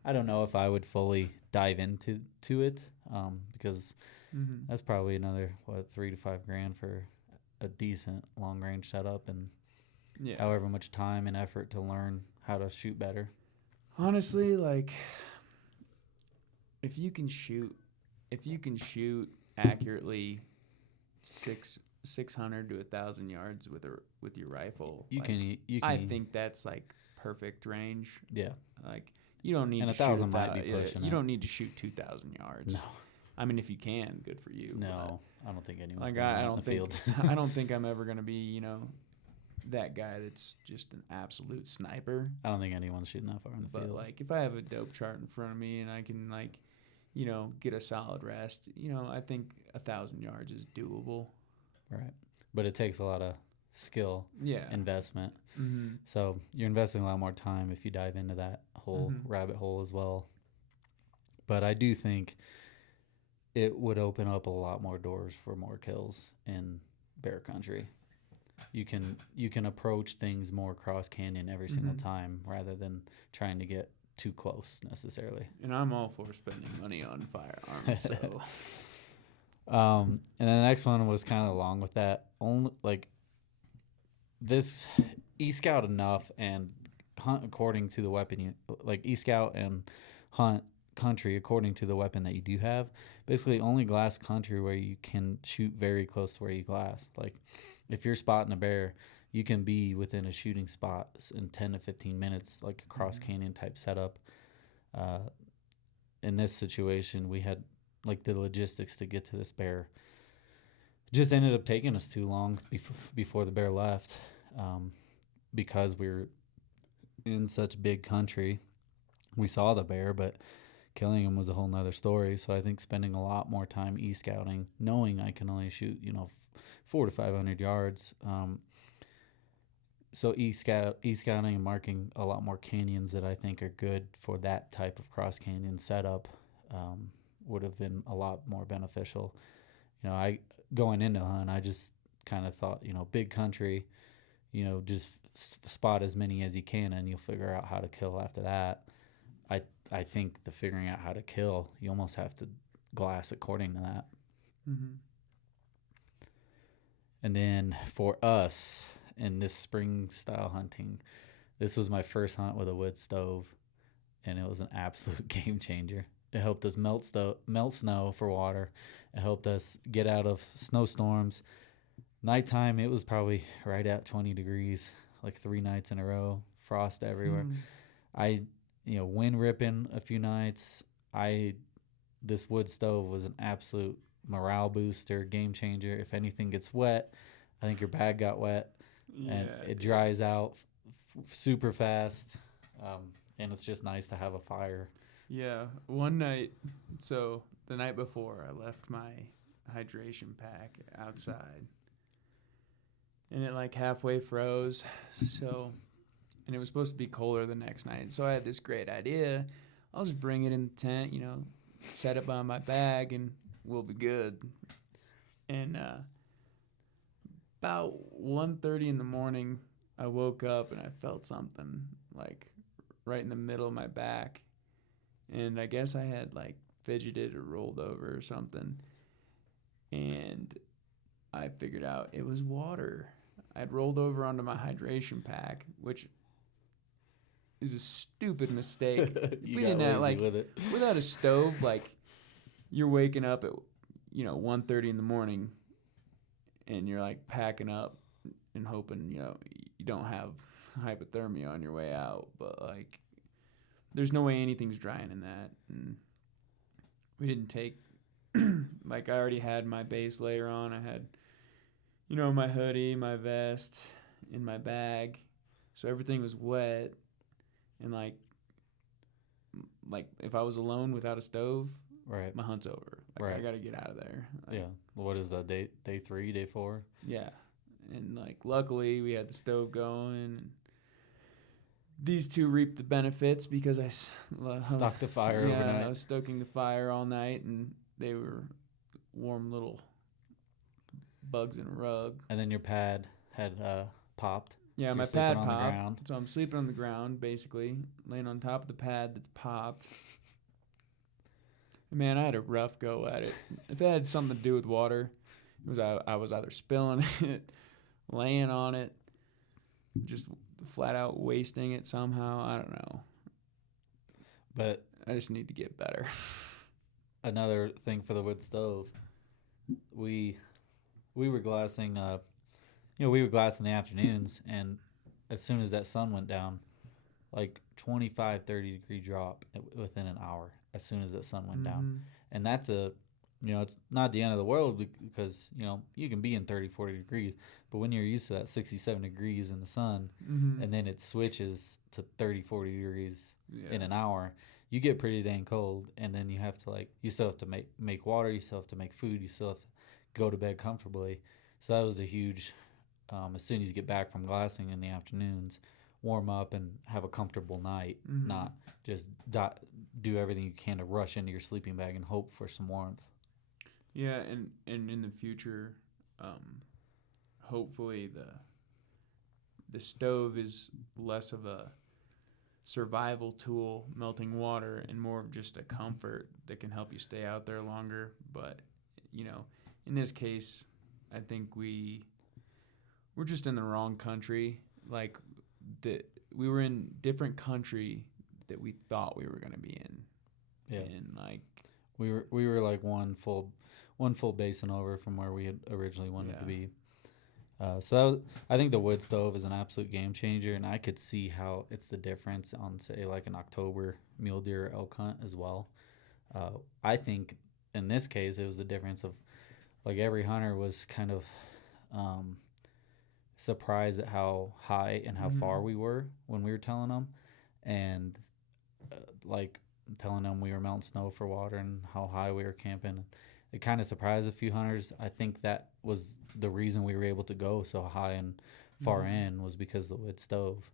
I don't know if I would fully dive into it, because that's probably another $3 to $5 grand for a decent long range setup, and however much time and effort to learn how to shoot better. Honestly, if you can shoot accurately 600 to 1,000 yards with your rifle, I think that's perfect range. Yeah. You don't need and to 1,000 might be pushing you it. don't need to shoot 2,000 yards. No. I mean, if you can, good for you. No, I don't think anyone's I doing that in don't the think field. I don't think I'm ever gonna be that guy that's just an absolute sniper. I don't think anyone's shooting that far in the field. But if I have a dope chart in front of me and I can get a solid rest, I think 1,000 yards is doable. Right. But it takes a lot of skill, investment. Mm-hmm. So you're investing a lot more time if you dive into that whole rabbit hole as well. But I do think it would open up a lot more doors for more kills in bear country. You can approach things more cross canyon every single time, rather than trying to get too close necessarily. And I'm all for spending money on firearms. So and then the next one was kind of along with that. Only this e-scout enough and hunt according to the weapon e-scout and hunt country according to the weapon that you do have. Basically only glass country where you can shoot very close to where you glass. If you're spotting a bear, you can be within a shooting spot in 10 to 15 minutes, a cross canyon type setup. In this situation, we had the logistics to get to this bear. Just ended up taking us too long before the bear left, because we were in such big country. We saw the bear, but killing them was a whole nother story. So I think spending a lot more time e-scouting, knowing I can only shoot, 400 to 500 yards. So e-scouting and marking a lot more canyons that I think are good for that type of cross canyon setup would have been a lot more beneficial. I going into the hunt, I just kind of thought, big country, just spot as many as you can, and you'll figure out how to kill after that. I think the figuring out how to kill, you almost have to glass according to that. Mm-hmm. And then for us in this spring style hunting, this was my first hunt with a wood stove, and it was an absolute game changer. It helped us melt snow for water. It helped us get out of snowstorms. Nighttime, it was probably right at 20 degrees, like 3 nights in a row, frost everywhere. I, wind ripping a few nights. This wood stove was an absolute morale booster, game changer. If anything gets wet, I think your bag got wet, and it dries out super fast, and it's just nice to have a fire. Yeah, one night, so the night before, I left my hydration pack outside, and it like halfway froze, and it was supposed to be colder the next night, so I had this great idea. I'll just bring it in the tent, set it by my bag, and we'll be good. And about 1:30 in the morning, I woke up and I felt something like right in the middle of my back. And I guess I had like fidgeted or rolled over or something. And I figured out it was water. I'd rolled over onto my hydration pack, which is a stupid mistake. You got lazy with it. Without a stove, like you're waking up at 1:30 in the morning, and you're like packing up and hoping you don't have hypothermia on your way out. But like, there's no way anything's drying in that. And we didn't take like I already had my base layer on. I had my hoodie, my vest in my bag, so everything was wet. And like if I was alone without a stove, right, my hunt's over. Right. I gotta get out of there. Yeah. What is that, day 3, day 4? Yeah. And like luckily we had the stove going, and these two reaped the benefits because I Stocked the fire overnight. I was stoking the fire all night, and they were warm little bugs in a rug. And then your pad had popped. Yeah, so my pad popped. On the ground. So I'm sleeping on the ground, basically, laying on top of the pad that's popped. Man, I had a rough go at it. If it had something to do with water, it was I was either spilling it, laying on it, just flat out wasting it somehow. I don't know. But I just need to get better. Another thing for the wood stove, we were glassing. We would glass in the afternoons, and as soon as that sun went down, like 25, 30 degree drop within an hour. As soon as that sun went down, and that's it's not the end of the world because you can be in 30, 40 degrees, but when you're used to that 67 degrees in the sun, and then it switches to 30, 40 degrees in an hour, you get pretty dang cold, and then you have to you still have to make water, you still have to make food, you still have to go to bed comfortably. So that was a huge. As soon as you get back from glassing in the afternoons, warm up and have a comfortable night, not just do everything you can to rush into your sleeping bag and hope for some warmth. Yeah, and in the future, hopefully the stove is less of a survival tool, melting water, and more of just a comfort that can help you stay out there longer. But in this case, I think we're just in the wrong country. Like we were in different country that we thought we were going to be in. Yeah. And we were like one full basin over from where we had originally wanted to be. I think the wood stove is an absolute game changer, and I could see how it's the difference on, say, like an October mule deer or elk hunt as well. I think in this case it was the difference of like every hunter was kind of surprised at how high and how far we were when we were telling them, and telling them we were melting snow for water and how high we were camping. It kind of surprised a few hunters. I think that was the reason we were able to go so high and far in, was because of the wood stove.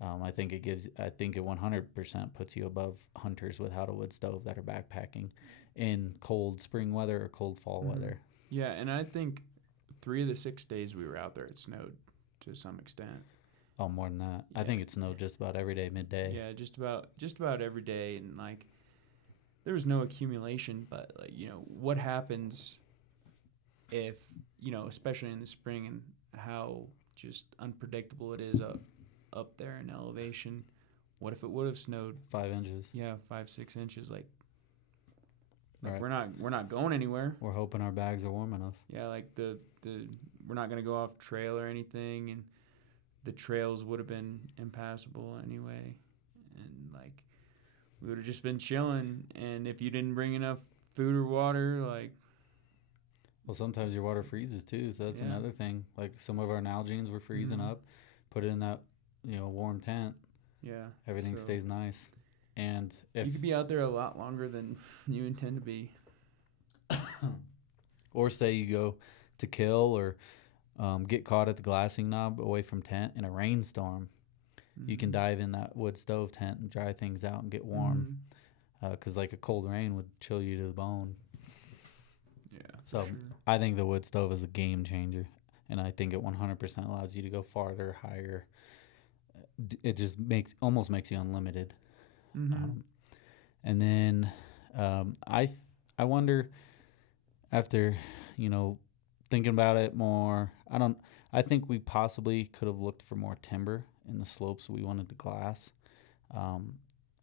I think it 100% puts you above hunters without a wood stove that are backpacking in cold spring weather or cold fall weather. Yeah, and I think 3 of the 6 days we were out there, it snowed to some extent. Oh, more than that. Yeah. I think it snowed just about every day midday. Yeah, just about every day, and like there was no accumulation, but like, you know, what happens if, you know, especially in the spring and how just unpredictable it is up there in elevation. What if it would have snowed 5 inches. Yeah, 5-6 inches. Like Right. we're not going anywhere. We're hoping our bags are warm enough. Yeah, like the we're not gonna go off trail or anything, and the trails would have been impassable anyway, and like we would have just been chilling. And if you didn't bring enough food or water, like, Well, sometimes your water freezes too, so that's Yeah. another thing. Like some of our Nalgene's were freezing up. Put it in that, warm tent. yeah, Everything so stays nice. And if you could be out there a lot longer than you intend to be. or say you go to kill or get caught at the glassing knob away from tent in a rainstorm, you can dive in that wood stove tent and dry things out and get warm. Because like a cold rain would chill you to the bone. Yeah. So I think the wood stove is a game changer, and I think it 100% allows you to go farther, higher. It just almost makes you unlimited. And then I wonder, after thinking about it more, I think we possibly could have looked for more timber in the slopes we wanted to glass.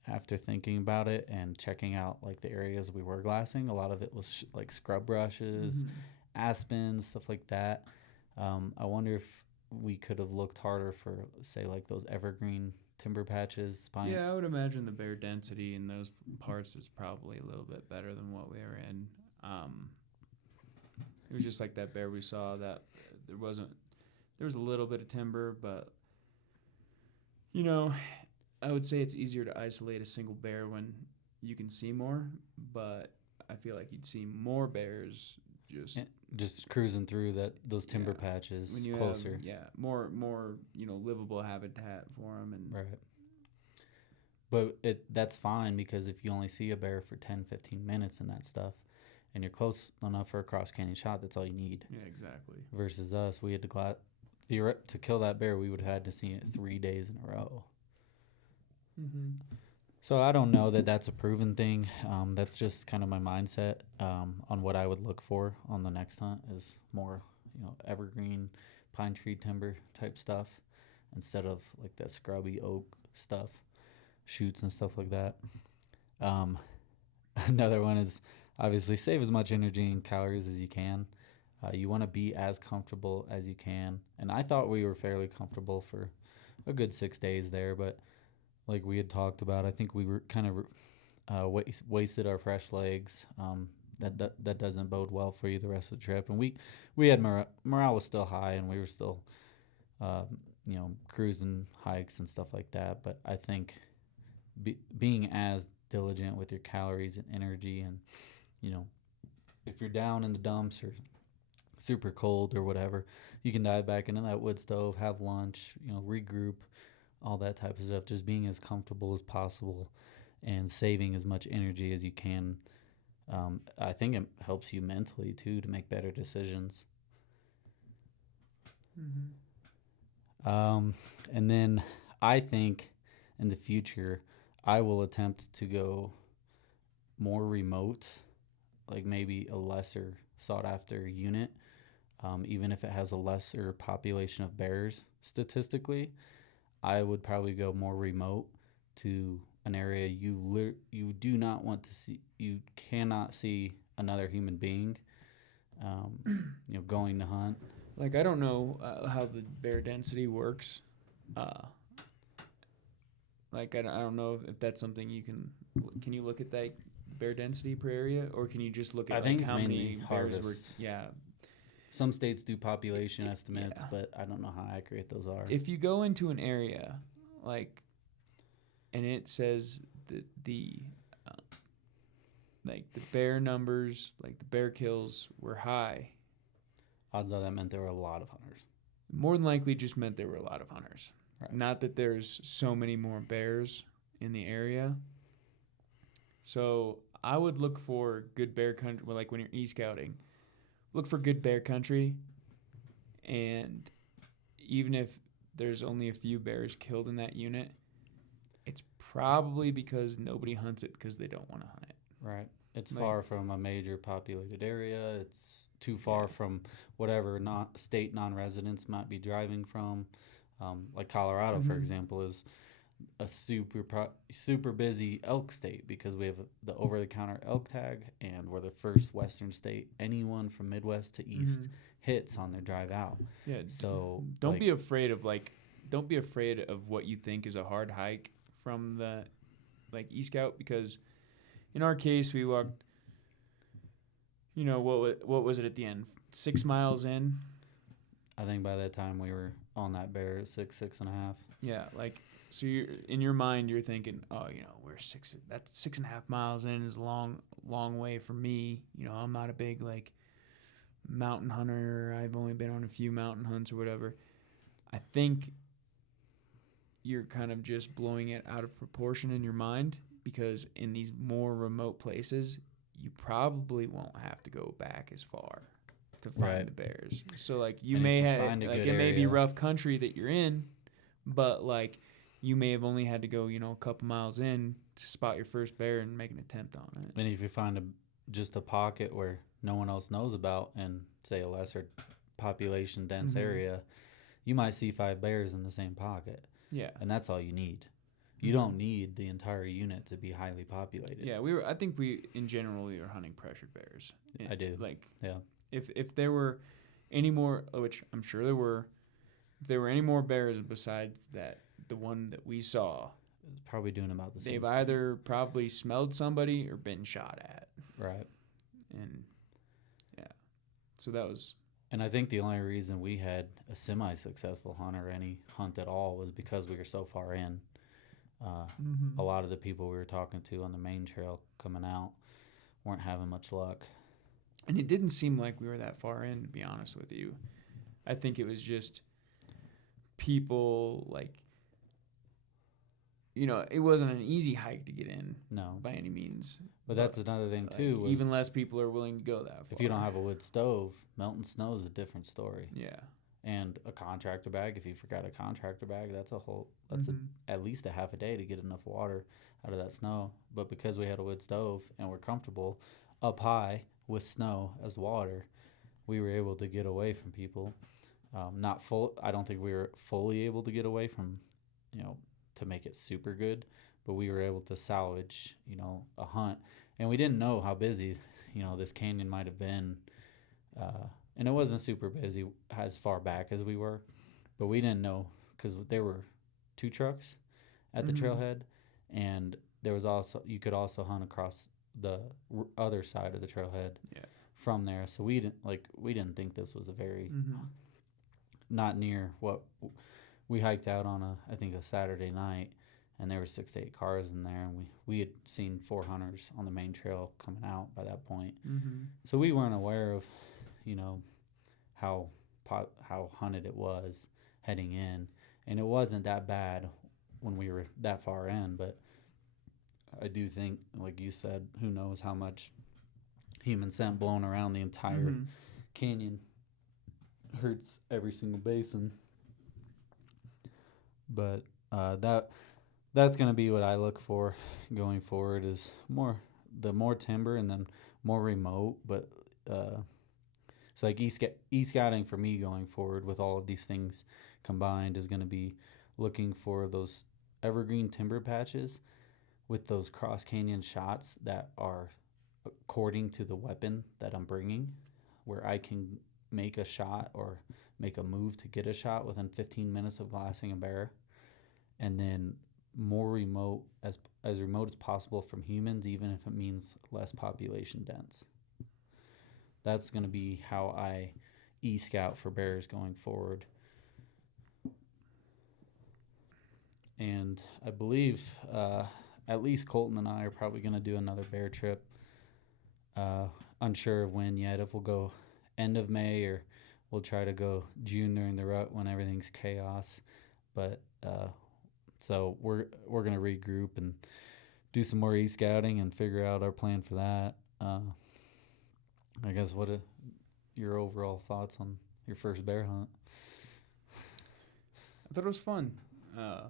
After thinking about it and checking out like the areas we were glassing, a lot of it was like scrub brushes, aspens, stuff like that. I wonder if we could have looked harder for, say, like those evergreen timber patches. Pine. Yeah, I would imagine the bear density in those parts is probably a little bit better than what we were in. It was just like that bear we saw that there was a little bit of timber, but I would say it's easier to isolate a single bear when you can see more, but I feel like you'd see more bears just cruising through those timber patches when you closer. Have, more livable habitat for them. And right. But that's fine, because if you only see a bear for 10, 15 minutes in that stuff, and you're close enough for a cross canyon shot, that's all you need. Yeah, exactly. Versus us, we had to kill that bear, we would have had to see it 3 days in a row. So I don't know that that's a proven thing. That's just kind of my mindset on what I would look for on the next hunt, is more, evergreen pine tree timber type stuff instead of like that scrubby oak stuff, shoots and stuff like that. Another one is obviously save as much energy and calories as you can. You want to be as comfortable as you can. And I thought we were fairly comfortable for a good 6 days there, but like we had talked about, I think we were kind of wasted our fresh legs. That doesn't bode well for you the rest of the trip. And we had morale was still high, and we were still, cruising hikes and stuff like that. But I think being as diligent with your calories and energy, and if you're down in the dumps or super cold or whatever, you can dive back into that wood stove, have lunch, regroup, all that type of stuff. Just being as comfortable as possible and saving as much energy as you can. I think it helps you mentally too to make better decisions. And then I think in the future I will attempt to go more remote, like maybe a lesser sought after unit, even if it has a lesser population of bears statistically. I would probably go more remote to an area you do not want to see. You cannot see another human being, going to hunt. Like, I don't know how the bear density works. Like, I don't know if that's something you can you look at that bear density per area, or can you just look at how many bears were? Yeah. Some states do population estimates, but I don't know how accurate those are. If you go into an area, and it says that the like the bear numbers, like the bear kills were high. Odds are that meant there were a lot of hunters. More than likely just meant there were a lot of hunters. Right. Not that there's so many more bears in the area. So I would look for good bear country, well, like when you're e-scouting, look for good bear country. And even if there's only a few bears killed in that unit, it's probably because nobody hunts it because they don't want to hunt it. Right. It's Like- far from a major populated area. It's too far Yeah. from whatever state non-residents might be driving from. Like Colorado, for Mhm. example, is a super busy elk state because we have the over-the-counter elk tag, and we're the first Western state anyone from Midwest to East Mhm. hits on their drive out. Yeah. So Don't like, be afraid of don't be afraid of what you think is a hard hike from the e-scout, because in our case we walked, what was it at the end? 6 miles in. I think by that time we were on that bear at 6.5. Yeah, so you're in your mind you're thinking, oh, we're that's 6.5 miles in is a long way for me. I'm not a big mountain hunter. I've only been on a few mountain hunts or whatever. I think you're kind of just blowing it out of proportion in your mind, because in these more remote places, you probably won't have to go back as far to find Right. the bears. So you And may if you have find a it good may be area- rough country that you're in, but you may have only had to go a couple miles in to spot your first bear and make an attempt on it. And if you find just a pocket where no one else knows about, and say a lesser population dense Mhm. area, you might see 5 bears in the same pocket, Yeah. and that's all you need. You Mhm. don't need the entire unit to be highly populated. Yeah, I think in general we were hunting pressured bears. I do. Yeah. If there were any more, which I'm sure there were, if there were any more bears besides the one that we saw, It's probably doing about the same. they've either probably smelled somebody or been shot at. Right. And yeah, so that was. And I think the only reason we had a semi-successful hunt or any hunt at all was because we were so far in. A lot of the people we were talking to on the main trail coming out weren't having much luck. And it didn't seem like we were that far in, to be honest with you. I think it was just people it wasn't an easy hike to get in No. by any means. But that's another thing too. Was Even less people are willing to go that far. if you don't have a wood stove, melting snow is a different story. Yeah. And a contractor bag, if you forgot a contractor bag, that's at least a half a day to get enough water out of that snow. But because we had a wood stove and we're comfortable up high with snow as water, we were able to get away from people. Not full. I don't think we were fully able to get away from, to make it super good, but we were able to salvage, a hunt. And we didn't know how busy, this canyon might have been. And it wasn't super busy as far back as we were, but we didn't know because there were 2 trucks at the trailhead, and there was you could also hunt across the other side of the trailhead from there. So we didn't think this was a very not near what we hiked out on I think a Saturday night, and there were 6 to 8 cars in there, and we had seen 4 hunters on the main trail coming out by that point. So we weren't aware of how hunted it was heading in, and it wasn't that bad when we were that far in. But I do think, like you said, who knows how much human scent blown around the entire canyon hurts every single basin. But that's going to be what I look for going forward, is more timber and then more remote. But so like e-scouting for me going forward with all of these things combined is going to be looking for those evergreen timber patches with those cross canyon shots that are according to the weapon that I'm bringing, where I can make a shot or make a move to get a shot within 15 minutes of glassing a bear, and then more remote as remote as possible from humans, even if it means less population dense. That's going to be how I e-scout for bears going forward. And I believe at least Colton and I are probably going to do another bear trip Uh, Unsure of when yet. If we'll go end of May or we'll try to go June during the rut when everything's chaos. But so we're gonna regroup and do some more e-scouting and figure out our plan for that. I guess what are your overall thoughts on your first bear hunt? I thought it was fun. Uh,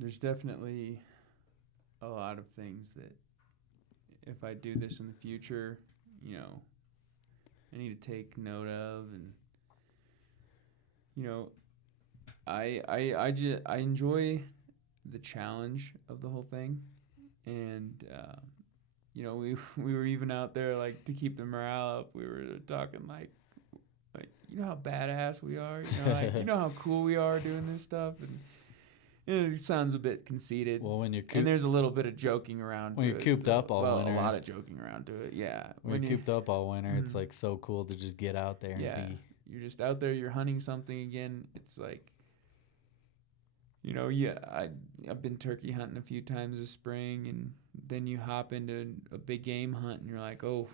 there's definitely a lot of things that if I do this in the future, you know, I need to take note of, and you know, I enjoy the challenge of the whole thing, and you know, we were even out there like to keep the morale up. We were talking like you know how badass we are, you know, like you know how cool we are doing this stuff, and it sounds a bit conceited. Well, when you're and there's a little bit of joking around. when to you're it, cooped so- up all well, winter, a lot of joking around to it. Yeah, when you're cooped up all winter, it's Mhm. like so cool to just get out there and yeah, be. you're just out there. You're hunting something again. It's like, you know, yeah, I've been turkey hunting a few times this spring, and then you hop into a big game hunt, and you're like, oh,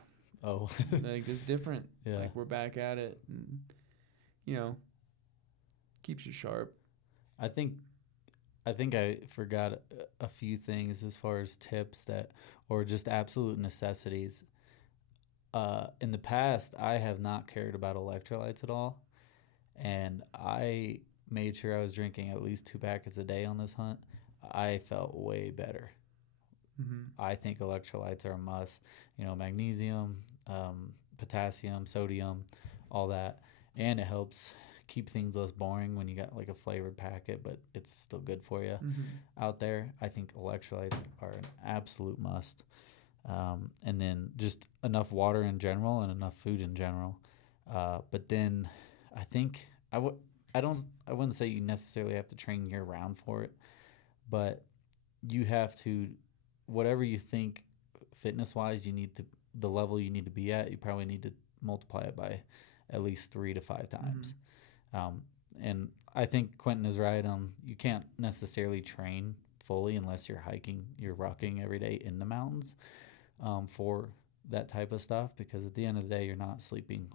Oh, like this different. yeah. Like we're back at it, and you know, keeps you sharp. I think I forgot a few things as far as tips that or just absolute necessities. In the past, I have not cared about electrolytes at all, and I made sure I was drinking at least 2 packets a day on this hunt. I felt way better. Mm-hmm. I think electrolytes are a must. You know, magnesium, potassium, sodium, all that, and it helps keep things less boring when you got like a flavored packet, but it's still good for you Mm-hmm. out there. I think electrolytes are an absolute must. And then just enough water in general and enough food in general. But then I think I wouldn't say you necessarily have to train year round for it, but you have to, whatever you think fitness wise you need to, the level you need to be at, you probably need to multiply it by at least 3 to 5 times. And I think Quinten is right. You can't necessarily train fully unless you're hiking, you're rucking every day in the mountains for that type of stuff, because at the end of the day, you're not sleeping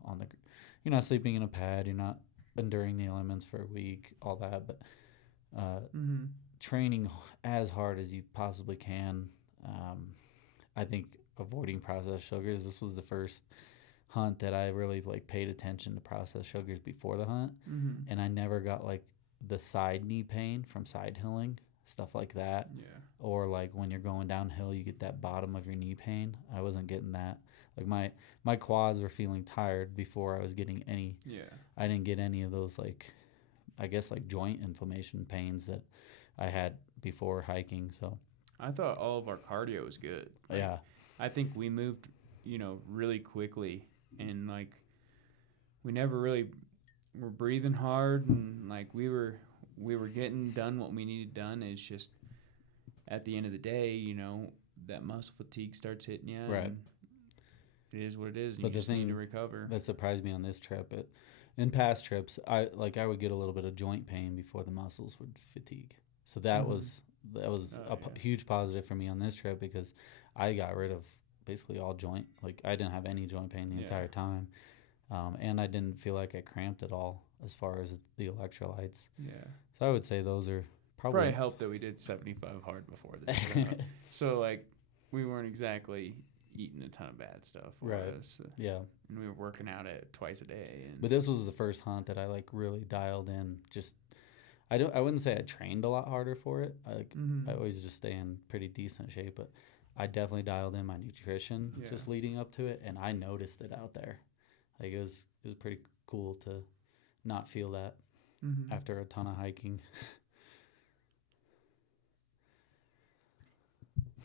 you're not sleeping in a pad, you're not enduring the elements for a week, all that. But Mm-hmm. training as hard as you possibly can. I think avoiding processed sugars. This was the first hunt that I really like paid attention to processed sugars before the hunt, Mm-hmm. and I never got like the side knee pain from side hilling, stuff like that, Yeah. or like when you're going downhill you get that bottom of your knee pain. I wasn't getting that. Like my quads were feeling tired before I was getting any. Yeah. I didn't get any of those, like, I guess like joint inflammation pains that I had before hiking. So I thought all of our cardio was good. Like, yeah, I think we moved, you know, really quickly, and like we never really were breathing hard, and like we were getting done what we needed done. It's just at the end of the day, you know, that muscle fatigue starts hitting you. Right. And it is what it is. And But you the just need thing to recover. that surprised me on this trip, in past trips, I would get a little bit of joint pain before the muscles would fatigue. So that Mhm. was Oh, a yeah. huge positive for me on this trip, because I got rid of basically all joint. Like I didn't have any joint pain the Yeah. entire time, and I didn't feel like I cramped at all as far as the electrolytes. Yeah. So I would say those are Probably probably helped that we did 75 hard before this. So like we weren't exactly eating a ton of bad stuff for Right. us, yeah. and we were working out at twice a day. And But this was the first hunt that I like really dialed in. Just I wouldn't say I trained a lot harder for it. Mhm. I always just stay in pretty decent shape, but I definitely dialed in my nutrition Yeah. just leading up to it, and I noticed it out there. Like it was pretty cool to not feel that Mhm. after a ton of hiking.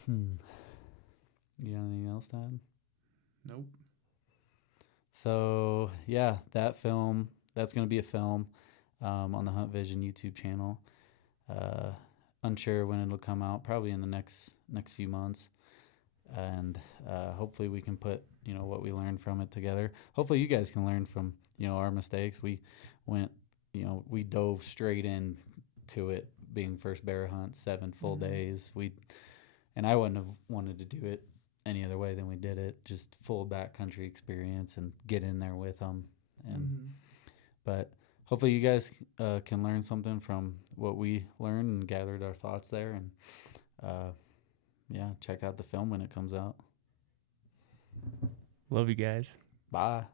You got anything else to add? Nope. So yeah, that's gonna be a film on the Hunt Vision YouTube channel. Unsure when it'll come out, probably in the next few months, and hopefully we can put what we learned from it together. Hopefully you guys can learn from our mistakes. We went we dove straight into it, being first bear hunt, 7 full Mhm. days. And I wouldn't have wanted to do it any other way than we did it. Just full backcountry experience and get in there with them. And but hopefully you guys can learn something from what we learned and gathered our thoughts there. And yeah, check out the film when it comes out. Love you guys. Bye.